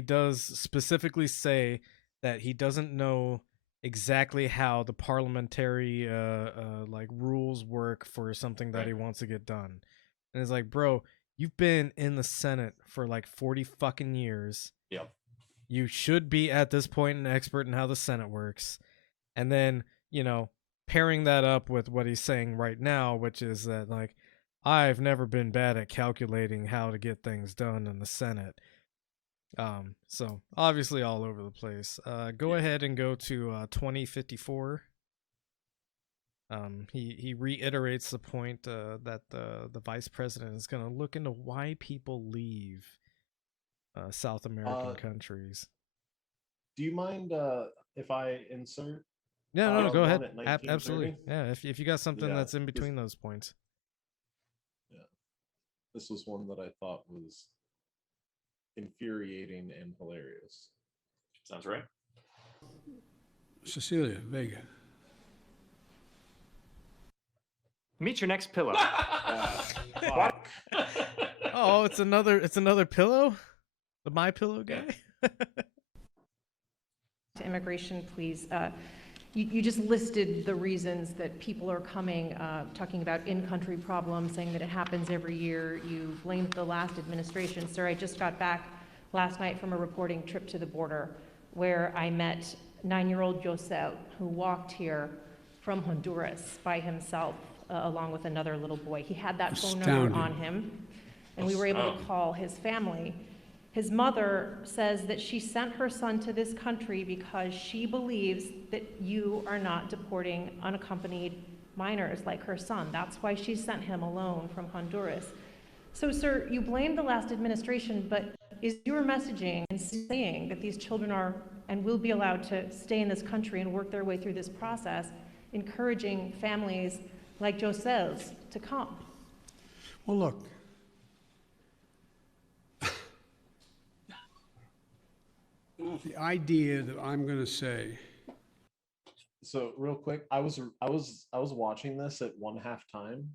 does specifically say that he doesn't know exactly how the parliamentary like rules work for something that he wants to get done. And it's like, bro, you've been in the Senate for like 40 fucking years. Yep. You should be at this point an expert in how the Senate works. And then, pairing that up with what he's saying right now, which is that, like, I've never been bad at calculating how to get things done in the Senate. So obviously all over the place. Go ahead and go to 2054. He reiterates the point that the vice president is going to look into why people leave South American countries. Do you mind if I insert? No, go ahead. Absolutely. Yeah, if you got something that's in between those points. Yeah. This was one that I thought was infuriating and hilarious. Sounds right. Cecilia Vega. Meet your next pillow. Fuck. Oh, it's another pillow? The My Pillow guy? To immigration, please. You just listed the reasons that people are coming, talking about in-country problems, saying that it happens every year. You blamed the last administration. Sir, I just got back last night from a reporting trip to the border where I met 9-year-old Josel, who walked here from Honduras by himself, along with another little boy. He had that phone number on him, and we were able to call his family. His mother says that she sent her son to this country because she believes that you are not deporting unaccompanied minors like her son. That's why she sent him alone from Honduras. So, sir, you blame the last administration, but is your messaging and saying that these children are and will be allowed to stay in this country and work their way through this process, encouraging families like Josel's to come? Well, look. The idea that I'm going to say. So real quick, I was watching this at 1/2 time,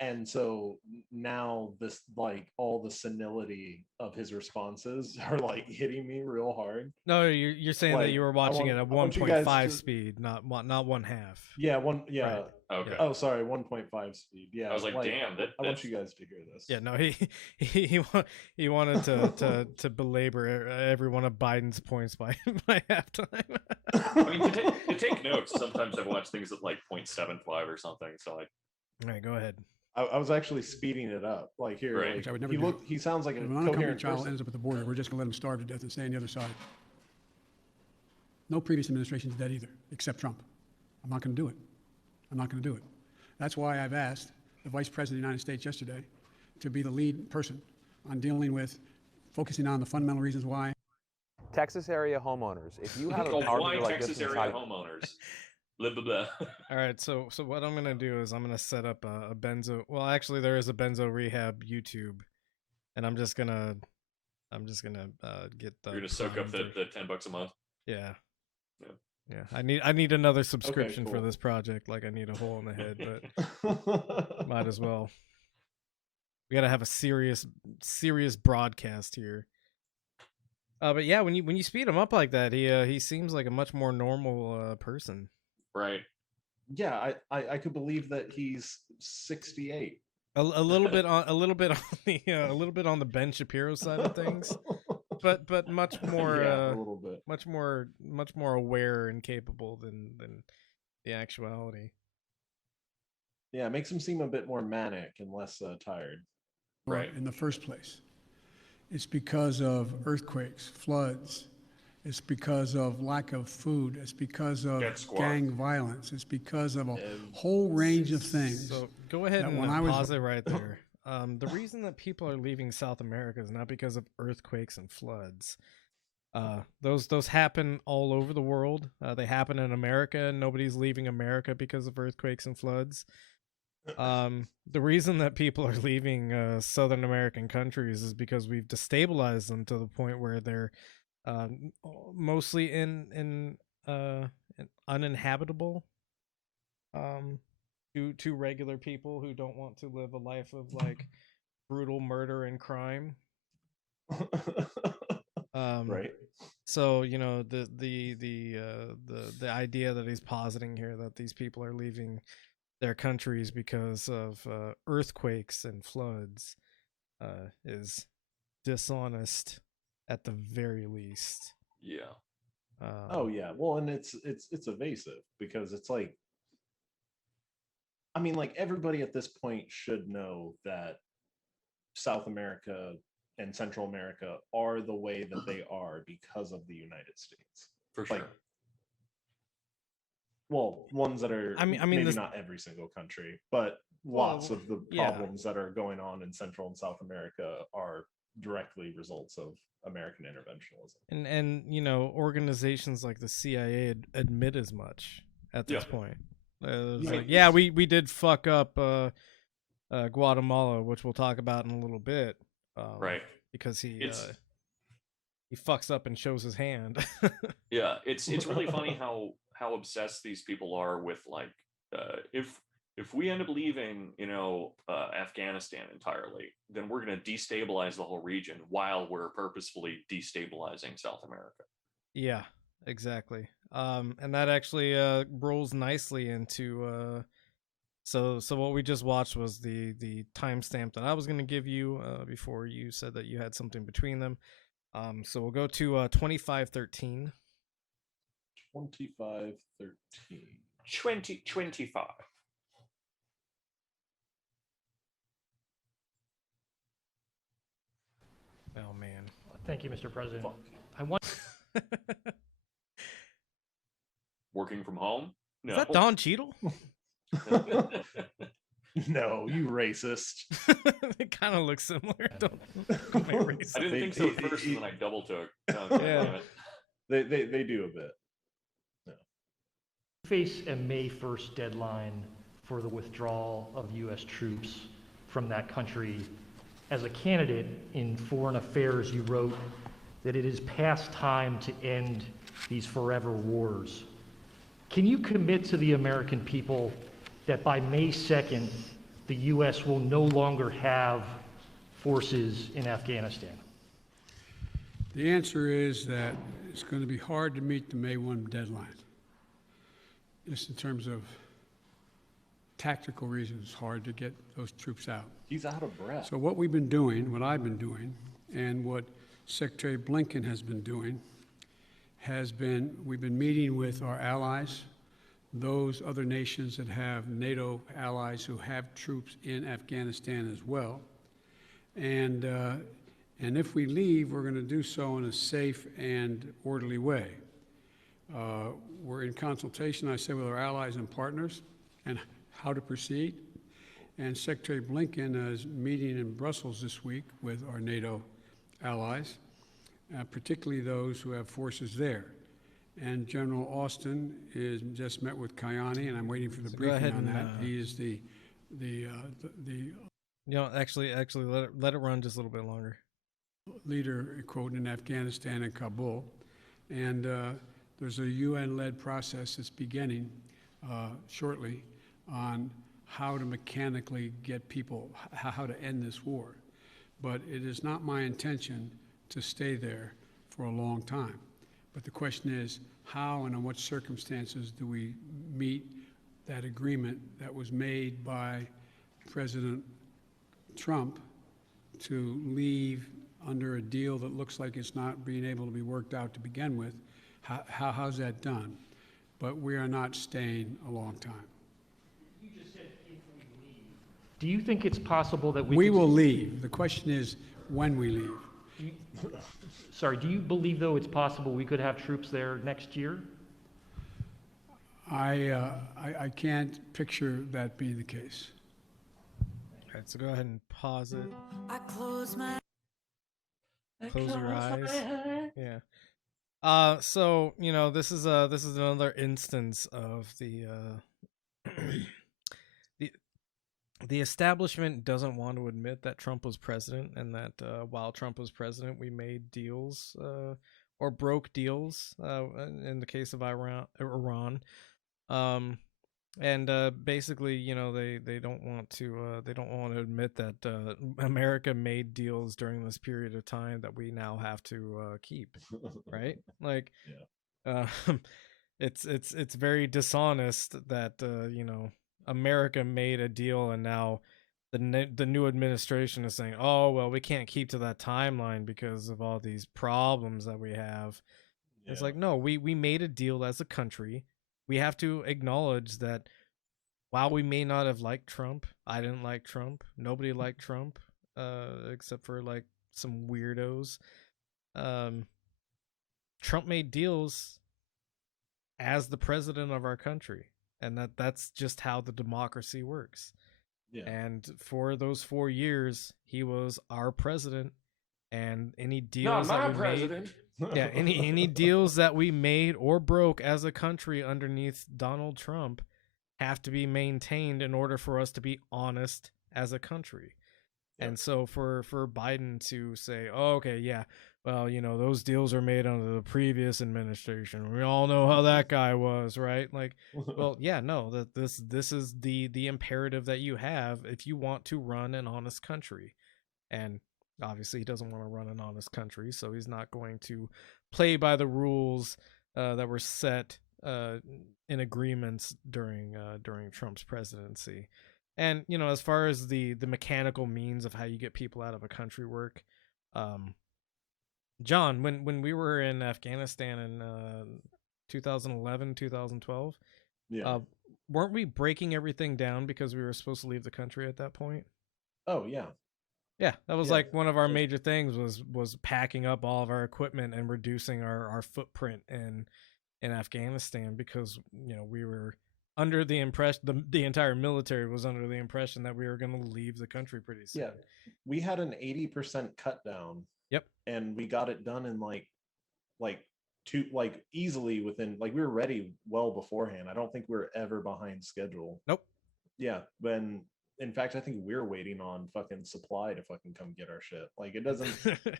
and so now this, like, all the senility of his responses are like hitting me real hard. No, you're saying Like, that you were watching it at 1.5 speed, not 1/2. Yeah, yeah. Right. Okay. Oh, sorry, 1.5 speed. Yeah. I was like, damn. I want you guys to hear this. Yeah, no, he wanted to belabor every one of Biden's points by halftime. I mean, to take notes, sometimes I've watched things at like 0.75 or something. So like, all right, go ahead. I was actually speeding it up. Like here, Right. Which I would never he do. he sounds like a If an unaccompanied coherent child person. ends up at the border, we're just going to let him starve to death and stay on the other side. No previous administration did that either, except Trump. I'm not going to do it. I'm not going to do it. That's why I've asked the Vice President of the United States yesterday to be the lead person on dealing with, focusing on the fundamental reasons why. Texas area homeowners. If you have a why partner like Texas this area inside, homeowners? Blah blah blah. All right, so what I'm gonna do is I'm gonna set up a Benzo. Well, actually, there is a Benzo Rehab YouTube, and I'm just gonna get the. You're gonna soak up the $10 a month. Yeah. Yeah. Yeah, I need another subscription for cool. this project. Like, I need a hole in the head, but might as well. We gotta have a serious broadcast here. But yeah, when you speed him up like that, he seems like a much more normal person. Right. Yeah, I could believe that he's 68. A little bit on the Ben Shapiro side of things, but much more Yeah, a little bit. much more aware and capable than the actuality. Yeah, it makes him seem a bit more manic and less tired. Right. In the first place. It's because of earthquakes, floods. It's because of lack of food. It's because of gang violence. It's because of a whole range of things. So go ahead and when I was- pause it right there. The reason that people are leaving South America is not because of earthquakes and floods. Those happen all over the world. They happen in America, and nobody's leaving America because of earthquakes and floods. The reason that people are leaving Southern American countries is because we've destabilized them to the point where they're mostly in uninhabitable to regular people who don't want to live a life of like brutal murder and crime. Right. So the idea that he's positing here that these people are leaving their countries because of earthquakes and floods is dishonest at the very least. Yeah. Oh yeah. Well, and it's evasive because it's like, I mean, like everybody at this point should know that South America and Central America are the way that they are because of the United States. For sure. Like, well, ones that are, I mean maybe this, not every single country, but lots of the problems that are going on in Central and South America are directly results of American interventionism. And organizations like the CIA admit as much at this point. We did fuck up Guatemala, which we'll talk about in a little bit. Right. Because he fucks up and shows his hand. Yeah, it's really funny how obsessed these people are with like if we end up leaving, Afghanistan entirely, then we're going to destabilize the whole region while we're purposefully destabilizing South America. Yeah, exactly. And that actually rolls nicely into so what we just watched was the timestamp that I was going to give you before you said that you had something between them. So we'll go to 2513. 2513. 2025. Oh man. Thank you, Mr. President. I want. Working from home? No. Is that Don Cheadle? No, you racist. It kind of looks similar. Don't I didn't think so at first, and then I double took. Yeah. They do a bit. Face a May 1st deadline for the withdrawal of U.S. troops from that country. As a candidate in foreign affairs, you wrote that it is past time to end these forever wars. Can you commit to the American people that by May 2nd, the U.S. will no longer have forces in Afghanistan? The answer is that it's going to be hard to meet the May 1 deadline. Just in terms of tactical reasons, it's hard to get those troops out. He's out of breath. So what we've been doing, what I've been doing, and what Secretary Blinken has been doing, we've been meeting with our allies, those other nations that have NATO allies who have troops in Afghanistan as well. And if we leave, we're going to do so in a safe and orderly way. We're in consultation, I say, with our allies and partners and how to proceed. And Secretary Blinken is meeting in Brussels this week with our NATO allies, particularly those who have forces there. And General Austin is just met with Kayani, and I'm waiting for the briefing on that. He is actually let it run just a little bit longer. Leader, quote, in Afghanistan and Kabul. And there's a UN-led process that's beginning shortly on how to mechanically get people, how to end this war. But it is not my intention to stay there for a long time. But the question is, how and in what circumstances do we meet that agreement that was made by President Trump to leave under a deal that looks like it's not being able to be worked out to begin with? How's that done? But we are not staying a long time. You just said if we leave. Do you think it's possible that we will leave? The question is when we leave. Do you believe, though, it's possible we could have troops there next year? I can't picture that being the case. All right, so go ahead and pause it. Close your eyes. Yeah. So this is another instance of the establishment doesn't want to admit that Trump was president, and that while Trump was president, we made deals or broke deals in the case of Iran. And basically, they don't want to admit that America made deals during this period of time that we now have to keep, right? Like, it's very dishonest that America made a deal, and now the new administration is saying, oh well, we can't keep to that timeline because of all these problems that we have. Yeah. It's like, no, we made a deal as a country. We have to acknowledge that while we may not have liked Trump, I didn't like Trump, nobody liked Trump, except for like some weirdos. Trump made deals as the president of our country, and that's just how the democracy works. Yeah. And for those 4 years, he was our president, and any deals not my president. Any deals that we made or broke as a country underneath Donald Trump have to be maintained in order for us to be honest as a country. Yep. And so for Biden to say, oh, okay, yeah, well, those deals are made under the previous administration. We all know how that guy was, right? Like, well, yeah, no, that this is the imperative that you have if you want to run an honest country. And obviously he doesn't want to run an honest country, so he's not going to play by the rules that were set in agreements during Trump's presidency. And as far as the mechanical means of how you get people out of a country work, John, when we were in Afghanistan in 2011, 2012, weren't we breaking everything down because we were supposed to leave the country at that point? Oh yeah. Yeah, that was like one of our major things was packing up all of our equipment and reducing our footprint in Afghanistan, because we were under the impression, the entire military was under the impression that we were going to leave the country pretty soon. Yeah, we had an 80% cut down. Yep. And we got it done in easily within, we were ready well beforehand. I don't think we were ever behind schedule. Nope. Yeah, in fact, I think we're waiting on fucking supply to fucking come get our shit. It doesn't.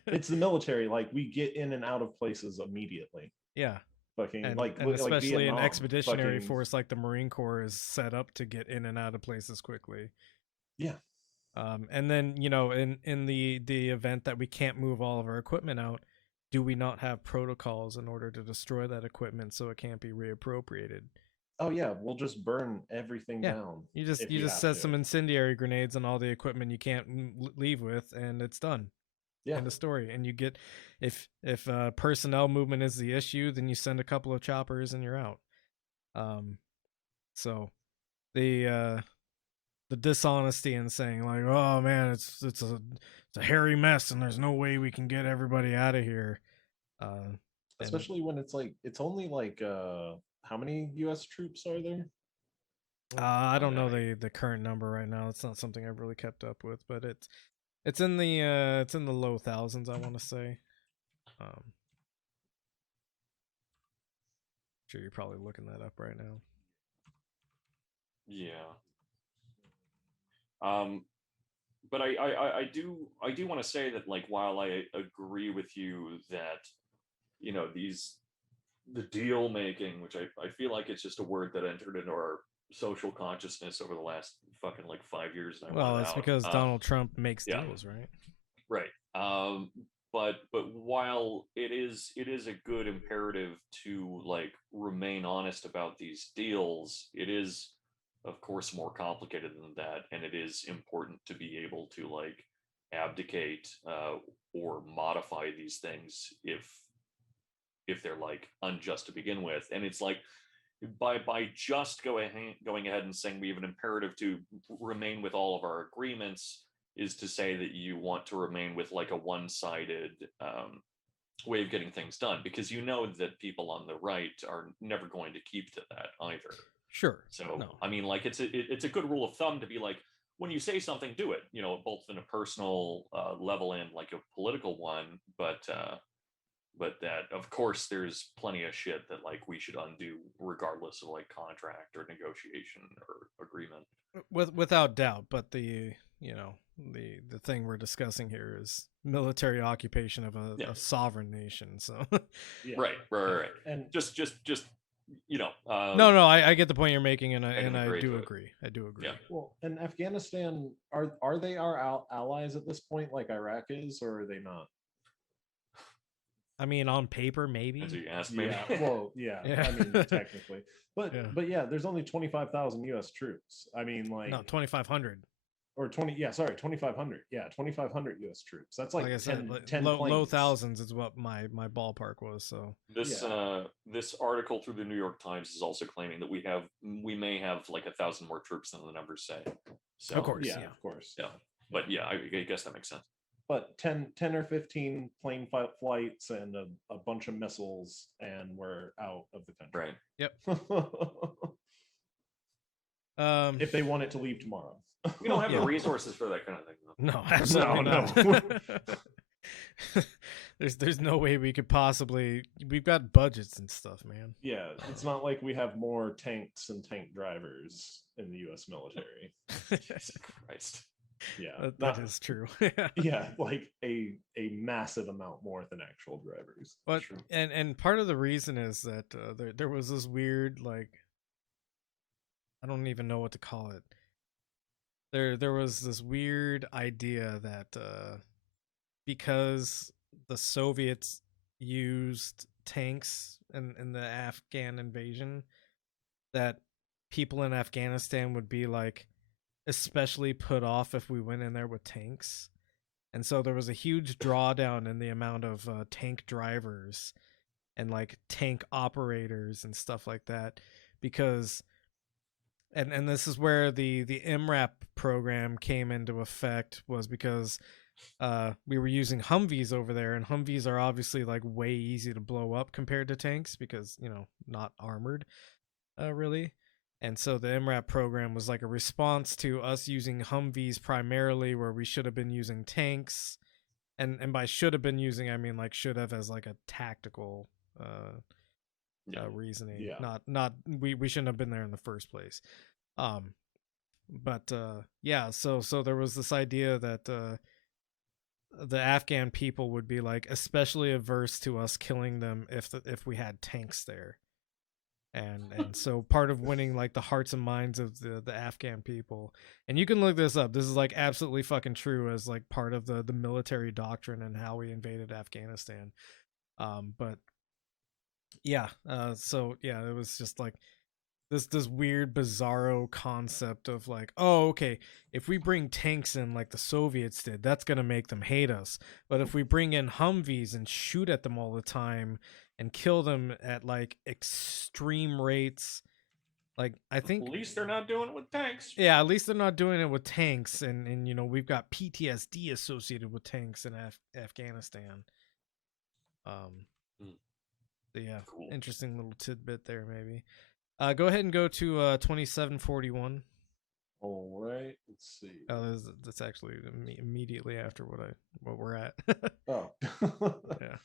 It's the military. We get in and out of places immediately. Yeah. Fucking and especially Vietnam, an expeditionary force like the Marine Corps is set up to get in and out of places quickly. Yeah. And then in the event that we can't move all of our equipment out, do we not have protocols in order to destroy that equipment so it can't be reappropriated? Oh yeah, we'll just burn everything down. You just set some incendiary grenades on all the equipment you can't leave with, and it's done. Yeah. End of story. And you get, if personnel movement is the issue, then you send a couple of choppers and you're out. So the dishonesty in saying oh man, it's a hairy mess and there's no way we can get everybody out of here. Especially when it's only how many U.S. troops are there? I don't know the current number right now. It's not something I've really kept up with, but it's in the low thousands, I want to say. Sure, you're probably looking that up right now. Yeah. But I do want to say that while I agree with you that the deal making, which I feel like it's just a word that entered into our social consciousness over the last fucking 5 years. Well, it's because Donald Trump makes deals, right? Right. But while it is a good imperative to remain honest about these deals, it is of course more complicated than that, and it is important to be able to abdicate or modify these things if they're unjust to begin with. And it's by just going ahead and saying we have an imperative to remain with all of our agreements is to say that you want to remain with a one-sided way of getting things done, because that people on the right are never going to keep to that either. Sure. So no. I mean, it's a good rule of thumb to be when you say something, do it, both in a personal level and a political one, but that of course there's plenty of shit that we should undo regardless of contract or negotiation or agreement. Without doubt, but the thing we're discussing here is military occupation of a sovereign nation. So right. And just no, I get the point you're making, and I do agree. I do agree. Yeah. Well, in Afghanistan, are they our allies at this point, like Iraq is, or are they not? I mean, on paper, maybe. As you asked, maybe. Yeah. Well, yeah. I mean, technically, but there's only 25,000 U.S. troops. I mean, no, 2,500. Or 2,500. Yeah, 2,500 U.S. troops. That's like I said, 10 low thousands is what my ballpark was. So this article through the New York Times is also claiming that we may have 1,000 more troops than the numbers say. So of course, of course. Yeah, but I guess that makes sense. But 10 or 15 plane flights and a bunch of missiles, and we're out of the country. Right. Yep. If they want it to leave tomorrow. We don't have the resources for that kind of thing, though. No, absolutely not. There's no way we could possibly. We've got budgets and stuff, man. Yeah, it's not like we have more tanks and tank drivers in the U.S. military. Jesus Christ. Yeah, that is true. Yeah, like a massive amount more than actual drivers. But and part of the reason is that there was this weird, like, I don't even know what to call it. There was this weird idea that because the Soviets used tanks in the Afghan invasion, that people in Afghanistan would be like especially put off if we went in there with tanks. And so there was a huge drawdown in the amount of tank drivers and like tank operators and stuff like that, because and this is where the MRAP program came into effect, was because we were using Humvees over there, and Humvees are obviously like way easy to blow up compared to tanks because, you know, not armored really. And so the MRAP program was like a response to us using Humvees primarily, where we should have been using tanks. And by should have been using, I mean like should have as like a tactical reasoning. Yeah. Not we shouldn't have been there in the first place. But yeah, so there was this idea that the Afghan people would be like especially averse to us killing them if we had tanks there. And so part of winning like the hearts and minds of the Afghan people, and you can look this up, this is like absolutely fucking true, as like part of the military doctrine and how we invaded Afghanistan. But yeah, so yeah, it was just like this weird bizarro concept of like, oh, okay, if we bring tanks in like the Soviets did, that's gonna make them hate us. But if we bring in Humvees and shoot at them all the time and kill them at like extreme rates, like I think At least they're not doing it with tanks. Yeah, at least they're not doing it with tanks, and you know, we've got PTSD associated with tanks in Afghanistan. So yeah, cool. Interesting little tidbit there, maybe. Go ahead and go to 2741. All right, let's see. Oh, that's actually immediately after what we're at. Oh, yeah.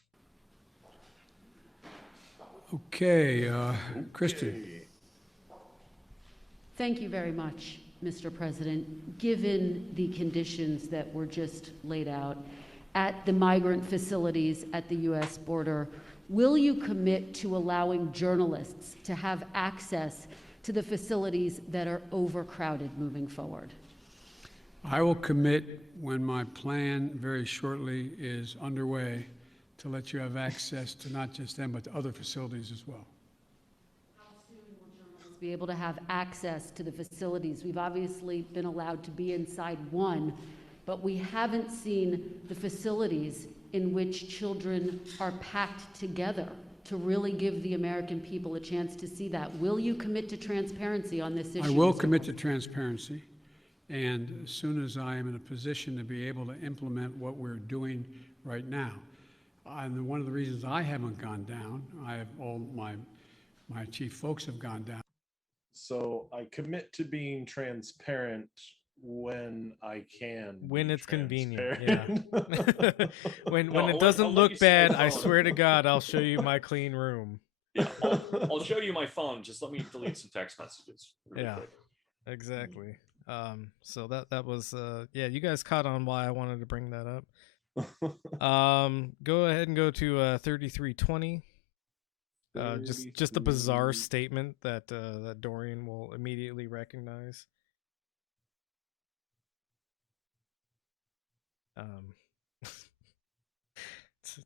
Okay, Kristen. Thank you very much, Mr. President. Given the conditions that were just laid out at the migrant facilities at the U.S. border, will you commit to allowing journalists to have access to the facilities that are overcrowded moving forward? I will commit when my plan very shortly is underway to let you have access to not just them, but to other facilities as well. How soon will journalists be able to have access to the facilities? We've obviously been allowed to be inside one, but we haven't seen the facilities in which children are packed together to really give the American people a chance to see that. Will you commit to transparency on this issue? I will commit to transparency, and as soon as I am in a position to be able to implement what we're doing right now. And one of the reasons I haven't gone down, I have all my chief folks have gone down. So I commit to being transparent when I can. When it's convenient, yeah. when it doesn't look bad, I swear to God, I'll show you my clean room. Yeah, I'll show you my phone. Just let me delete some text messages. Really quick. Exactly. So that was yeah, you guys caught on why I wanted to bring that up. Go ahead and go to 3320. Just a bizarre statement that that Dorian will immediately recognize.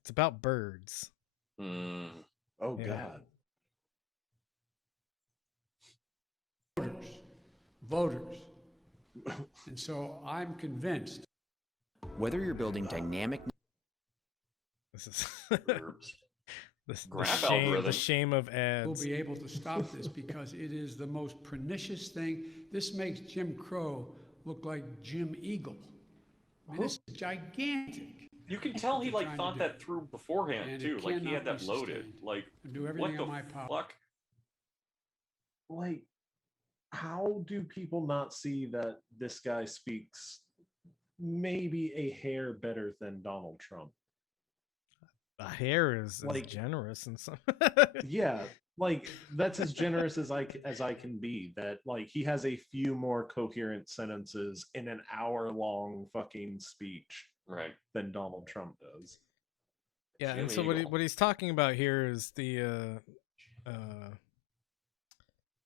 It's about birds. Oh Yeah. God. Voters. And so I'm convinced. Whether you're building dynamic. This is Graph the algorithm. shame of ads. We'll be able to stop this because it is the most pernicious thing. This makes Jim Crow look like Jim Eagle. I mean, this is gigantic. You can tell he like thought that through beforehand And too. it Like he had cannot that be loaded. sustained. Like I'll do what everything the in my power. fuck? Like, how do people not see that this guy speaks maybe a hair better than Donald Trump? The hair is Like- generous and some. Yeah, like that's as generous as I can be. That like he has a few more coherent sentences in an hour-long fucking speech, right, than Donald Trump does. Yeah, Jim and so Eagle. what he's talking about here is the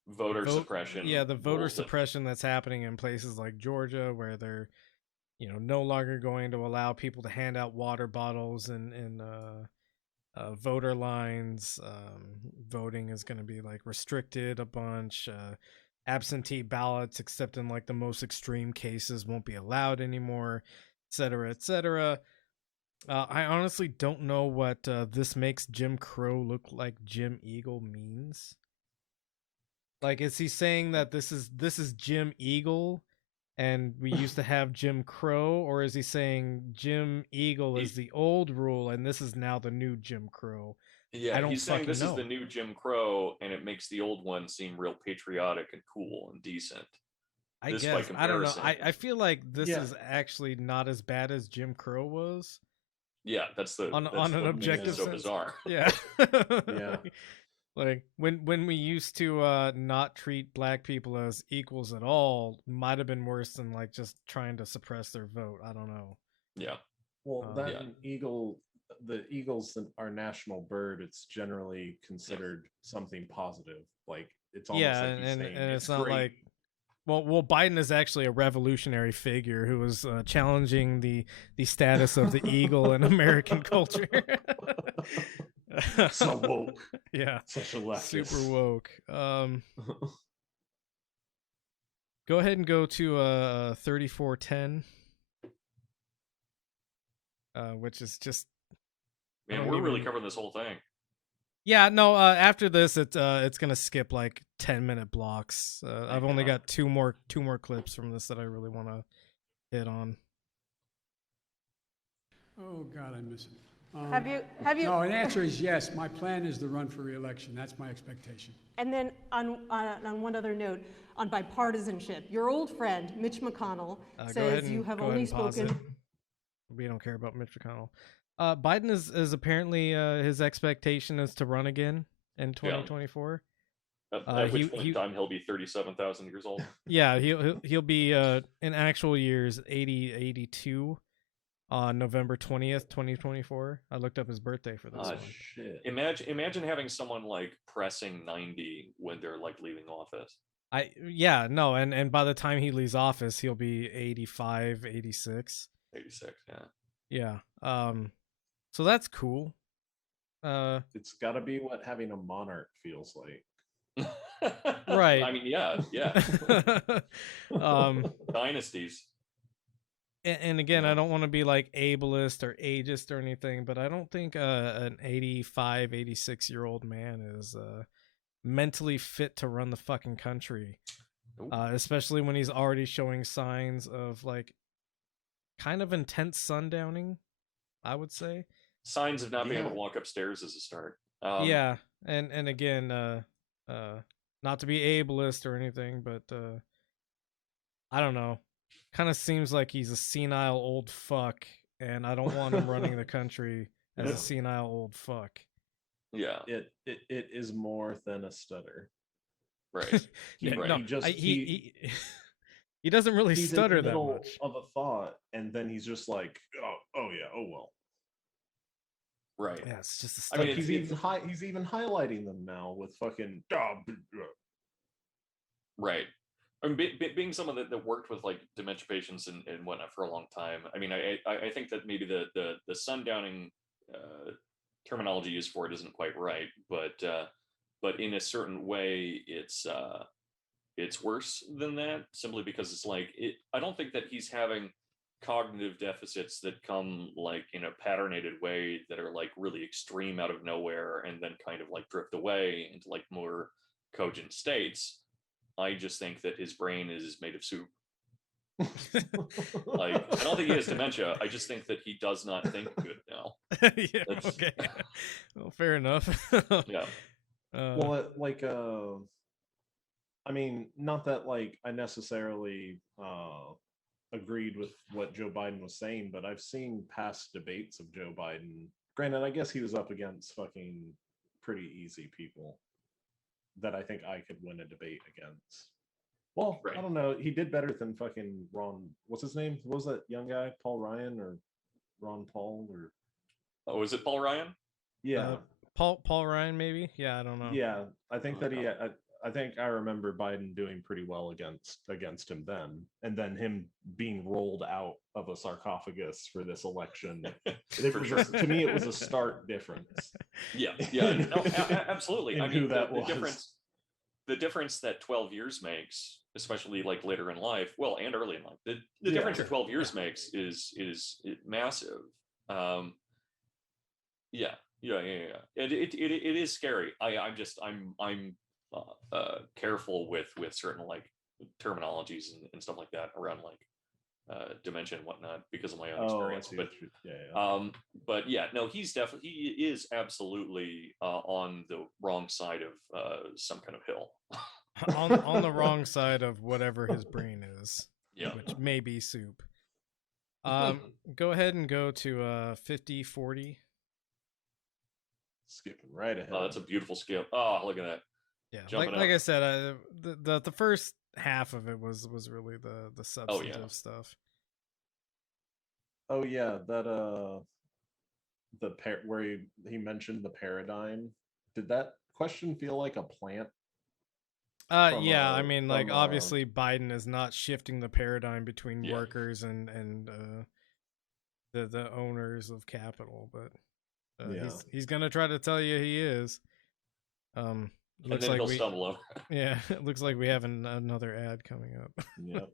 voter suppression. Yeah, the voter rules that- suppression that's happening in places like Georgia, where they're, no longer going to allow people to hand out water bottles and voter lines. Voting is going to be like restricted a bunch. Absentee ballots, except in like the most extreme cases, won't be allowed anymore, etc., etc. I honestly don't know what this makes Jim Crow look like Jim Eagle means. Like, is he saying that this is Jim Eagle, and we used to have Jim Crow, or is he saying Jim Eagle is the old rule and this is now the new Jim Crow? Yeah, I don't he's saying fucking this is know. the new Jim Crow, and it makes the old one seem real patriotic and cool and decent. I This, guess. by I don't know. comparison, I feel like this Yeah. is actually not as bad as Jim Crow was. yeah, that's on that's an what makes it objective so sense. bizarre. Yeah. Yeah. Like when we used to not treat black people as equals at all, might have been worse than like just trying to suppress their vote. I don't know. Yeah. Well, that Yeah. and the eagle's our national bird. It's generally considered something positive. Like it's almost Yeah, like he's and saying it's not great. like well, Biden is actually a revolutionary figure who was challenging the status of the eagle in American culture. So woke. Yeah, Such a leftist. super woke. Go ahead and go to 3410, which is just. Man, we're really covering this whole thing. Yeah, no. After this, it's gonna skip like 10-minute blocks. I've only got two more clips from this that I really want to hit on. Oh God, I miss it. Have you? No, the answer is yes. My plan is to run for re-election. That's my expectation. And then on one other note, on bipartisanship, your old friend Mitch McConnell says you have only spoken. We don't care about Mitch McConnell. Biden is apparently his expectation is to run again in 2024. At which point in time he'll be 37,000 years old. Yeah, he'll be in actual years 82 on November 20th, 2024. I looked up his birthday for this one. Shit. Imagine having someone like pressing 90 when they're like leaving office. And by the time he leaves office, he'll be 85, 86. 86, yeah. So that's cool. It's got to be what having a monarch feels like. Right. I mean, yeah. Dynasties. And again, I don't want to be like ableist or ageist or anything, but I don't think an 85, 86-year-old man is mentally fit to run the fucking country. Especially when he's already showing signs of like kind of intense sundowning, I would say. Signs of not being able to walk upstairs is a start. Yeah, and again, not to be ableist or anything, but I don't know. Kind of seems like he's a senile old fuck, and I don't want him running the country as a senile old fuck. Yeah, it is more than a stutter. Right. He doesn't really stutter in the that middle much. of a thought, and then he's just like, oh yeah, oh well. Right. Yeah, it's just a I mean, he's even highlighting them now with fucking. Right. I mean, being someone that worked with like dementia patients and whatnot for a long time. I mean, I think that maybe the sundowning terminology used for it isn't quite right, but in a certain way, it's worse than that, simply because it's like I don't think that he's having cognitive deficits that come like in a patternated way that are like really extreme out of nowhere and then kind of like drift away into like more cogent states. I just think that his brain is made of soup. Like, I don't think he has dementia. I just think that he does not think good now. Yeah, okay. Well, fair enough. Yeah. Well, like, I mean, not that like I necessarily agreed with what Joe Biden was saying, but I've seen past debates of Joe Biden. Granted, I guess he was up against fucking pretty easy people. that I think I could win a debate against. Well, Right. I don't know. He did better than fucking Ron. What's his name? What was that young guy? Paul Ryan or Ron Paul or? Oh, is it Paul Ryan? Yeah, Paul Ryan, maybe. Yeah, I don't know. yeah. I think that I think I remember Biden doing pretty well against him then, and then him being rolled out of a sarcophagus for this election. To me, it was a stark difference. Yeah, no, absolutely. I mean, the difference that 12 years makes, especially like later in life, well, and early in life, the difference that 12 years makes is massive. Yeah. It is scary. I'm careful with certain like terminologies and stuff like that around like dementia and whatnot because of my own experience. But yeah, no, he is absolutely on the wrong side of some kind of hill. on the wrong side of whatever his brain is. Yeah, which may be soup. Go ahead and go to 50-40. Skipping right ahead. Oh, that's a beautiful skip. Oh, look at that. Yeah, like I said, the first half of it was really the substantive stuff. Oh yeah, that where he mentioned the paradigm. Did that question feel like a plant? Yeah, I mean, like obviously Biden is not shifting the paradigm between workers and the owners of capital, but he's gonna try to tell you he is. Looks like he'll stumble over. Yeah, it looks like we have another ad coming up. Yeah.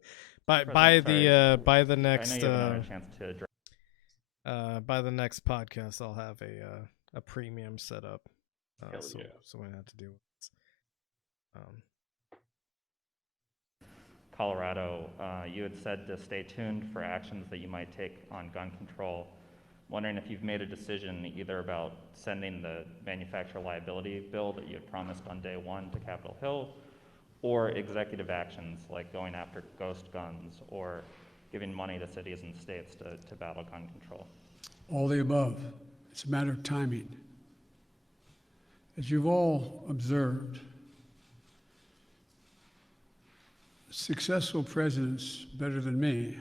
by the next I know you haven't had a chance to address. by the next podcast, I'll have a premium set up. So we don't have to do this. Colorado, you had said to stay tuned for actions that you might take on gun control. Wondering if you've made a decision either about sending the manufacturer liability bill that you had promised on day one to Capitol Hill, or executive actions like going after ghost guns or giving money to cities and states to battle gun control. All the above. It's a matter of timing. As you've all observed, successful presidents, better than me,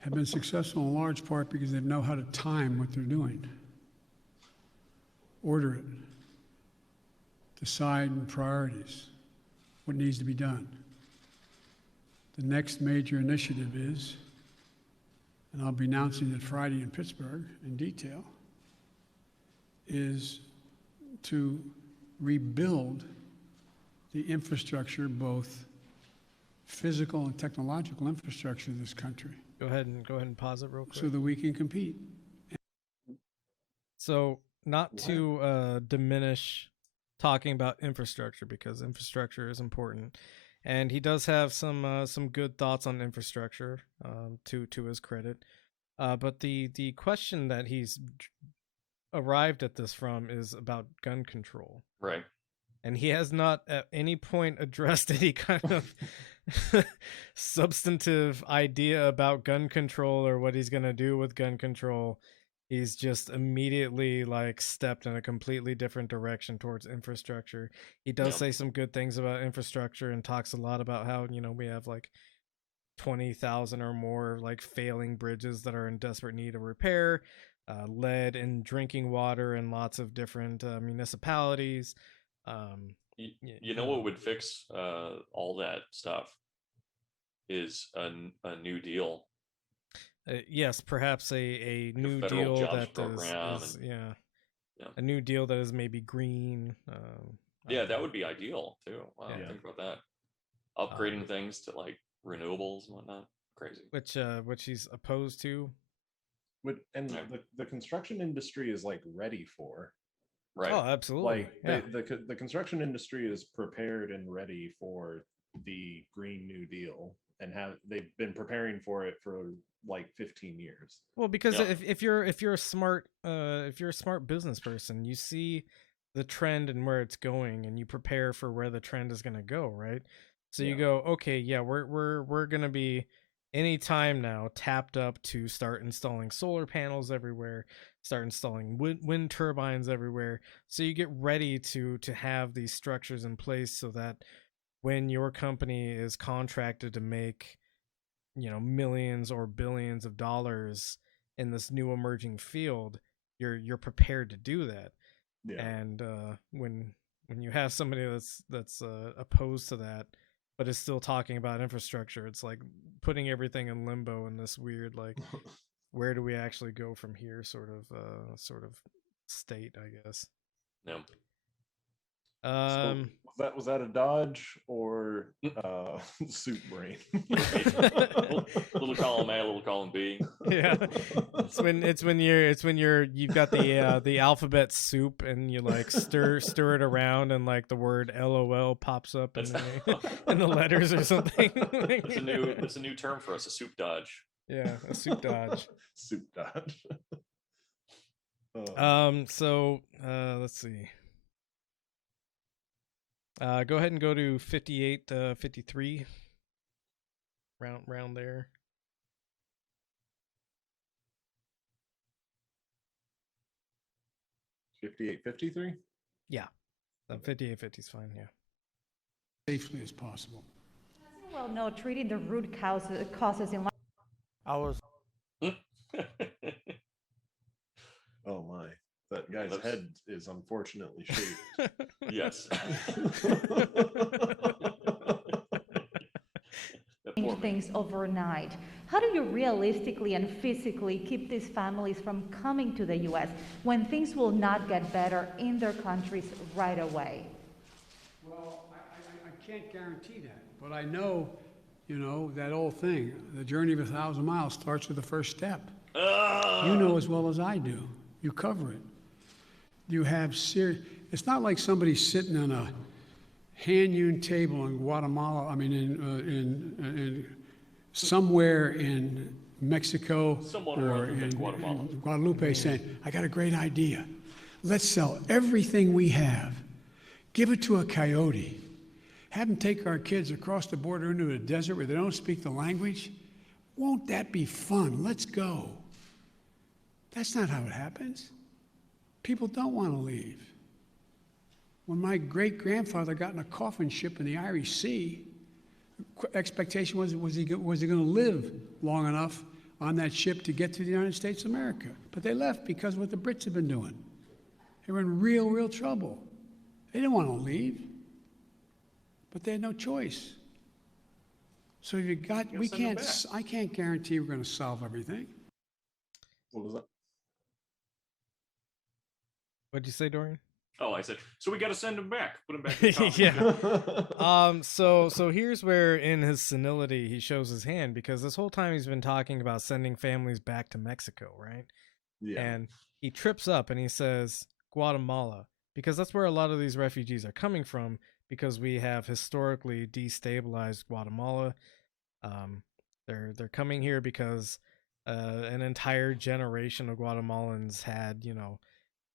have been successful in large part because they know how to time what they're doing, order it, decide on priorities, what needs to be done. The next major initiative is, and I'll be announcing it Friday in Pittsburgh in detail, is to rebuild the infrastructure, both physical and technological infrastructure of this country. Go ahead and pause it real quick. So that we can compete. So not to diminish talking about infrastructure, because infrastructure is important, and he does have some good thoughts on infrastructure, to his credit. But the question that he's arrived at this from is about gun control. Right. And he has not at any point addressed any kind of substantive idea about gun control or what he's going to do with gun control. He's just immediately like stepped in a completely different direction towards infrastructure. He does say some good things about infrastructure and talks a lot about how, we have like 20,000 or more like failing bridges that are in desperate need of repair, lead in drinking water in lots of different municipalities. You know what would fix all that stuff is a new deal. Yes, perhaps a new deal that is a new deal that is maybe green. That would be ideal too. Wow, think about that. Upgrading things to like renewables and whatnot. Crazy. Which he's opposed to. The construction industry is like ready for. Right. Oh, absolutely. Like the construction industry is prepared and ready for the Green New Deal, and they've been preparing for it for like 15 years. Well, because if you're a smart business person, you see the trend and where it's going, and you prepare for where the trend is going to go, right? So you go, okay, we're going to be any time now tapped up to start installing solar panels everywhere, start installing wind turbines everywhere. So you get ready to have these structures in place so that when your company is contracted to make, millions or billions of dollars in this new emerging field, you're prepared to do that. Yeah. And when you have somebody that's opposed to that, but is still talking about infrastructure, it's like putting everything in limbo in this weird, like, where do we actually go from here sort of state, I guess. No. So was that a dodge or soup brain? Little column A, little column B. Yeah, it's when you've got the alphabet soup and you like stir it around and like the word LOL pops up in the letters or something. That's a new term for us, a soup dodge. Yeah, a soup dodge. Soup dodge. So let's see. Go ahead and go to 58, 53. Round there. $58, $53? Yeah. 58, 50 is fine, yeah. Safely as possible. Well, no, treating the root causes in life. I was. Oh my. That guy's head is unfortunately shaved. Yes. Change things overnight. How do you realistically and physically keep these families from coming to the U.S. when things will not get better in their countries right away? Well, I can't guarantee that, but I know, that old thing, the journey of 1,000 miles starts with the first step. You know as well as I do. You cover it. You have it's not like somebody sitting on a hand-hewn table in Guatemala, in somewhere in Mexico or in Guadalupe saying, I got a great idea. Let's sell everything we have. Give it to a coyote. Have them take our kids across the border into a desert where they don't speak the language. Won't that be fun? Let's go. That's not how it happens. People don't want to leave. When my great-grandfather got in a coffin ship in the Irish Sea, expectation was he going to live long enough on that ship to get to the United States of America. But they left because of what the Brits had been doing. They were in real trouble. They didn't want to leave, but they had no choice. So I can't guarantee we're going to solve everything. What was that? What'd you say, Dorian? Oh, I said, so we got to send him back. Put him back in the Yeah. So here's where in his senility he shows his hand, because this whole time he's been talking about sending families back to Mexico, right? Yeah. And he trips up and he says Guatemala, because that's where a lot of these refugees are coming from, because we have historically destabilized Guatemala. They're coming here because an entire generation of Guatemalans had,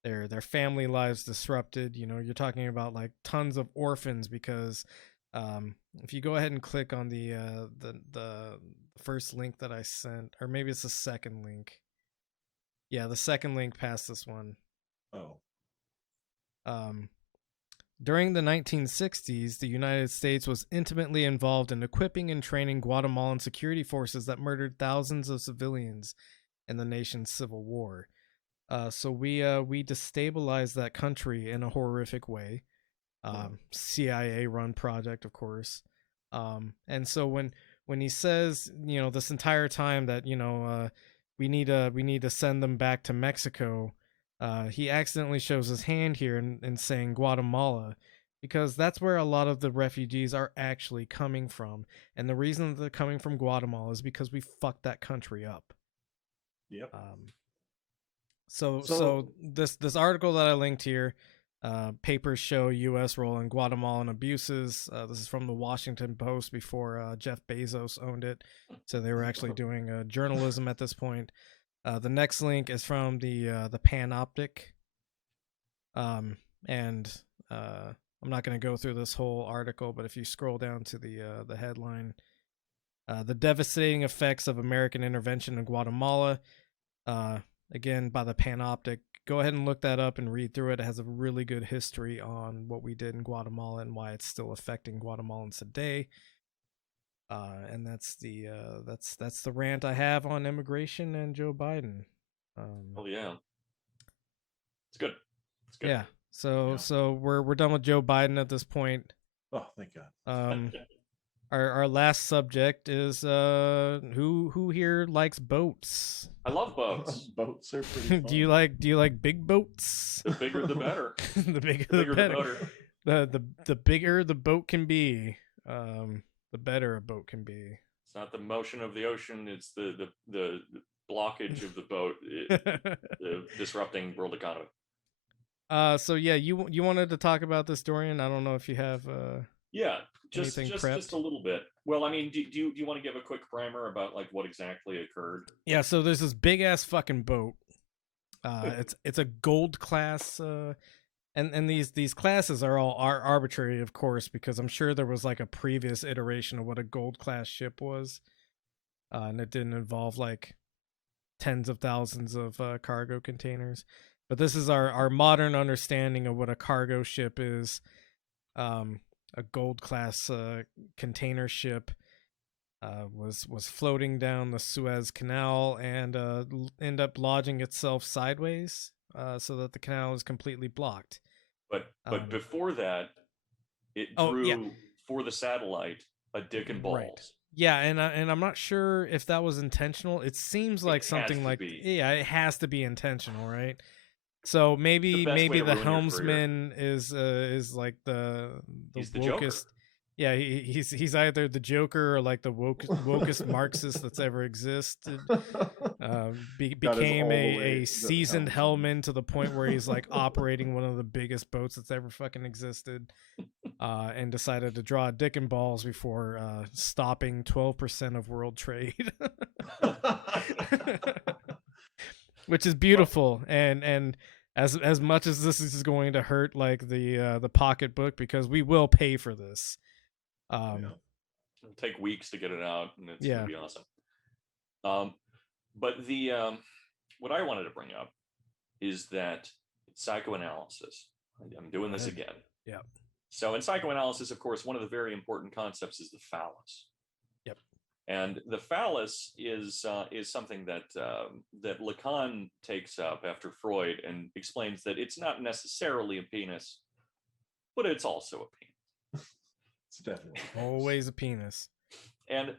their family lives disrupted. You're talking about like tons of orphans, because if you go ahead and click on the first link that I sent, or maybe it's the second link. Yeah, the second link past this one. Oh. During the 1960s, the United States was intimately involved in equipping and training Guatemalan security forces that murdered thousands of civilians in the nation's civil war. So we destabilized that country in a horrific way. CIA-run project, of course. And so when he says, this entire time that we need to send them back to Mexico, he accidentally shows his hand here in saying Guatemala, because that's where a lot of the refugees are actually coming from. And the reason that they're coming from Guatemala is because we fucked that country up. Yep. So this article that I linked here, papers show U.S. role in Guatemalan abuses. This is from the Washington Post before Jeff Bezos owned it. So they were actually doing journalism at this point. The next link is from the Panoptic. And I'm not going to go through this whole article, but if you scroll down to the headline, The devastating effects of American intervention in Guatemala, again, by the Panoptic. Go ahead and look that up and read through it. It has a really good history on what we did in Guatemala and why it's still affecting Guatemalans today. And that's the rant I have on immigration and Joe Biden. Oh yeah, it's good. It's good. Yeah. So we're done with Joe Biden at this point. Oh, thank God. Our last subject is who here likes boats? I love boats. Boats are pretty fun. Do you like big boats? The bigger the better. The bigger the better. The bigger the boat can be, the better a boat can be. It's not the motion of the ocean, it's the blockage of the boat disrupting world economy. So yeah, you wanted to talk about this, Dorian? I don't know if you have yeah, just prepped? a little bit. Well, I mean, do you want to give a quick primer about like what exactly occurred? Yeah, so there's this big ass fucking boat. It's a gold class, and these classes are all arbitrary, of course, because I'm sure there was like a previous iteration of what a gold class ship was, and it didn't involve like tens of thousands of cargo containers. But this is our modern understanding of what a cargo ship is. A gold class container ship was floating down the Suez Canal and end up lodging itself sideways so that the canal is completely blocked. But before that, it drew for the satellite a dick and balls. Right. Yeah, and I'm not sure if that was intentional. It seems like something like it has to be intentional, right? So maybe the helmsman is like the wokest. Yeah, he's either the Joker or like the wokest Marxist that's ever existed. Became a seasoned hellman to the point where he's like operating one of the biggest boats that's ever fucking existed, and decided to draw a dick and balls before stopping 12% of world trade. Which is beautiful, and as much as this is going to hurt like the pocketbook, because we will pay for this. It'll take weeks to get it out, and it's gonna be awesome. But the what I wanted to bring up is that psychoanalysis. I'm doing this again. Yeah. So in psychoanalysis, of course, one of the very important concepts is the phallus. Yep. And the phallus is something that that Lacan takes up after Freud and explains that it's not necessarily a penis, but it's also a penis. It's definitely always a penis. And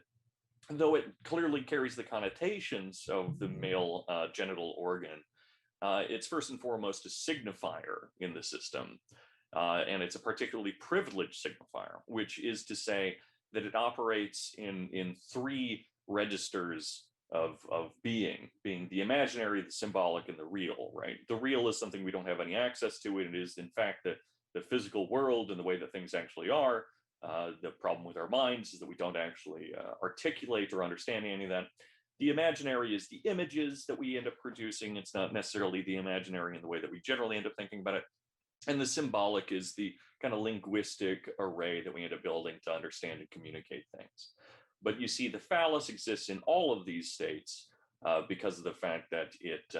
though it clearly carries the connotations of the male genital organ, it's first and foremost a signifier in the system, and it's a particularly privileged signifier, which is to say that it operates in three registers of being the imaginary, the symbolic, and the real, right? The real is something we don't have any access to. It is, in fact, the physical world and the way that things actually are. The problem with our minds is that we don't actually articulate or understand any of that. The imaginary is the images that we end up producing. It's not necessarily the imaginary in the way that we generally end up thinking about it. And the symbolic is the kind of linguistic array that we end up building to understand and communicate things. But you see, the phallus exists in all of these states because of the fact that it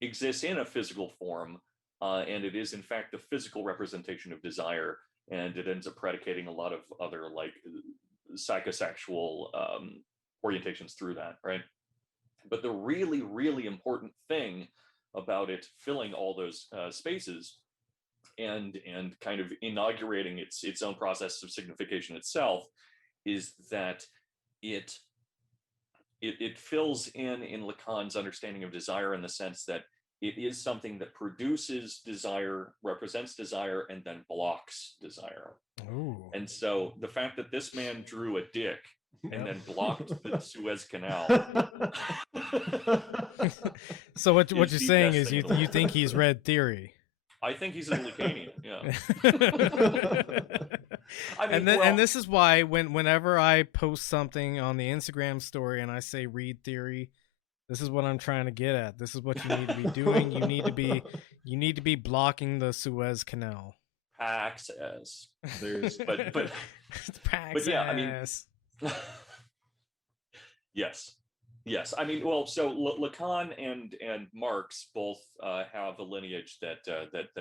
exists in a physical form, and it is in fact the physical representation of desire, and it ends up predicating a lot of other like psychosexual orientations through that, right? But the really, really important thing about it filling all those spaces and kind of inaugurating its own process of signification itself is that it fills in Lacan's understanding of desire in the sense that it is something that produces desire, represents desire, and then blocks desire. Ooh. And so the fact that this man drew a dick and then blocked the Suez Canal. So what you're saying is you think he's read theory? I think he's a Lacanian, yeah. I mean, and this is why whenever I post something on the Instagram story and I say read theory, this is what I'm trying to get at. This is what you need to be doing. You need to be blocking the Suez Canal. Praxis. There's but yeah, I mean, yes. I mean, well, so Lacan and Marx both have a lineage that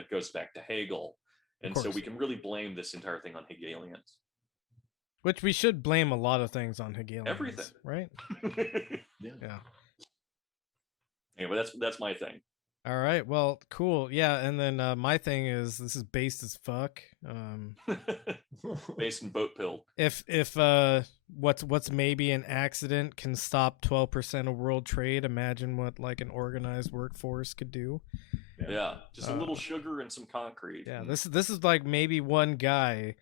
goes back to Hegel, and so we can really blame this entire thing on Hegelians. Which we should blame a lot of things on Hegelians. Everything, right? Yeah. Anyway, that's my thing. All right. Well, cool. Yeah, and then my thing is this is based as fuck. Based in boat pill. If what's maybe an accident can stop 12% of world trade, imagine what like an organized workforce could do. Yeah, just a little sugar and some concrete. Yeah, this is like maybe one guy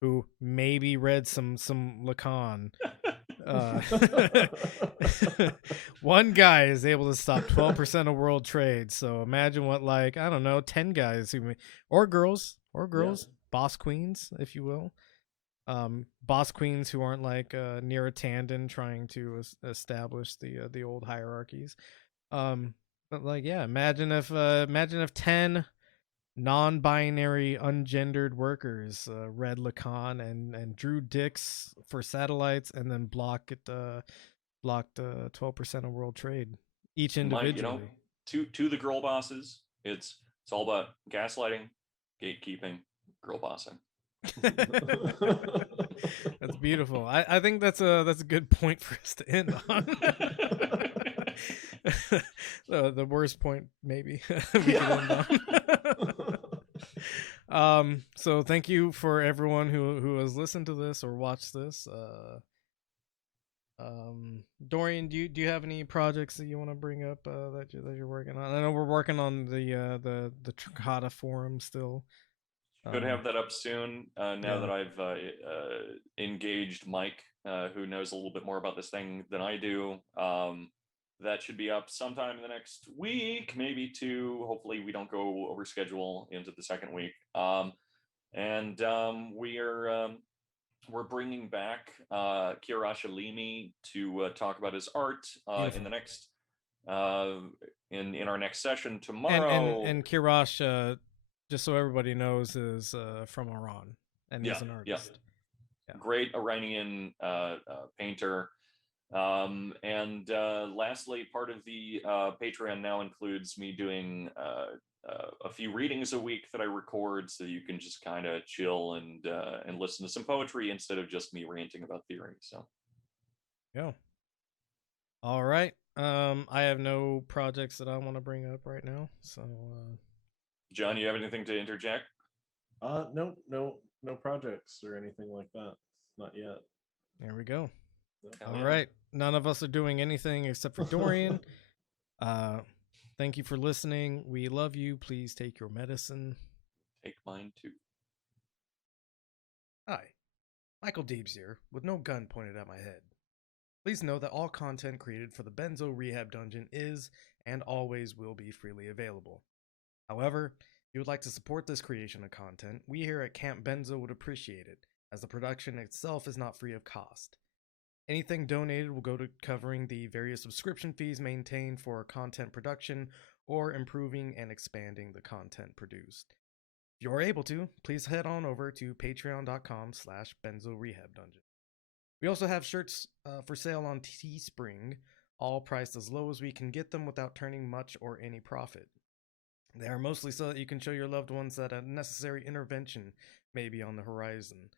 who maybe read some Lacan. One guy is able to stop 12% of world trade. So imagine what, like, I don't know, 10 guys or girls, boss queens, if you will. Boss queens who aren't like Neera Tanden trying to establish the old hierarchies. But like, yeah, imagine if 10 non-binary ungendered workers read Lacan and drew dicks for satellites and then blocked 12% of world trade each individually. To the girl bosses, it's all about gaslighting, gatekeeping, girl bossing. That's beautiful. I think that's a good point for us to end on. The worst point maybe we could end on. So thank you for everyone who has listened to this or watched this. Dorian, do you have any projects that you want to bring up that you're working on? I know we're working on the Tricata forum still. Could have that up soon. Now that I've engaged Mike, who knows a little bit more about this thing than I do. That should be up sometime in the next week, maybe two. Hopefully we don't go over schedule into the second week. We're bringing back Kiarash Alimi to talk about his art in the next in our next session tomorrow. And Kiarash, just so everybody knows, is from Iran and he's an artist. Yeah. Great Iranian painter. And lastly, part of the Patreon now includes me doing a few readings a week that I record, so you can just kind of chill and listen to some poetry instead of just me ranting about theory. So, yeah. All right. I have no projects that I want to bring up right now. So, John, you have anything to interject? No projects or anything like that. Not yet. There we go. All right. None of us are doing anything except for Dorian. Thank you for listening. We love you. Please take your medicine. Take mine too. Hi, Michael Deebs here, with no gun pointed at my head. Please know that all content created for the Benzo Rehab Dungeon is and always will be freely available. However, if you would like to support this creation of content, we here at Camp Benzo would appreciate it, as the production itself is not free of cost. Anything donated will go to covering the various subscription fees maintained for content production or improving and expanding the content produced. If you are able to, please head on over to patreon.com/BenzoRehabDungeon. We also have shirts for sale on Teespring, all priced as low as we can get them without turning much or any profit. They are mostly so that you can show your loved ones that a necessary intervention may be on the horizon.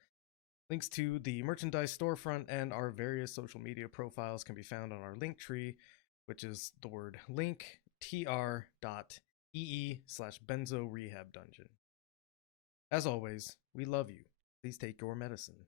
Links to the merchandise storefront and our various social media profiles can be found on our link tree, which is the word linktr.ee/BenzoRehabDungeon. As always, we love you. Please take your medicine.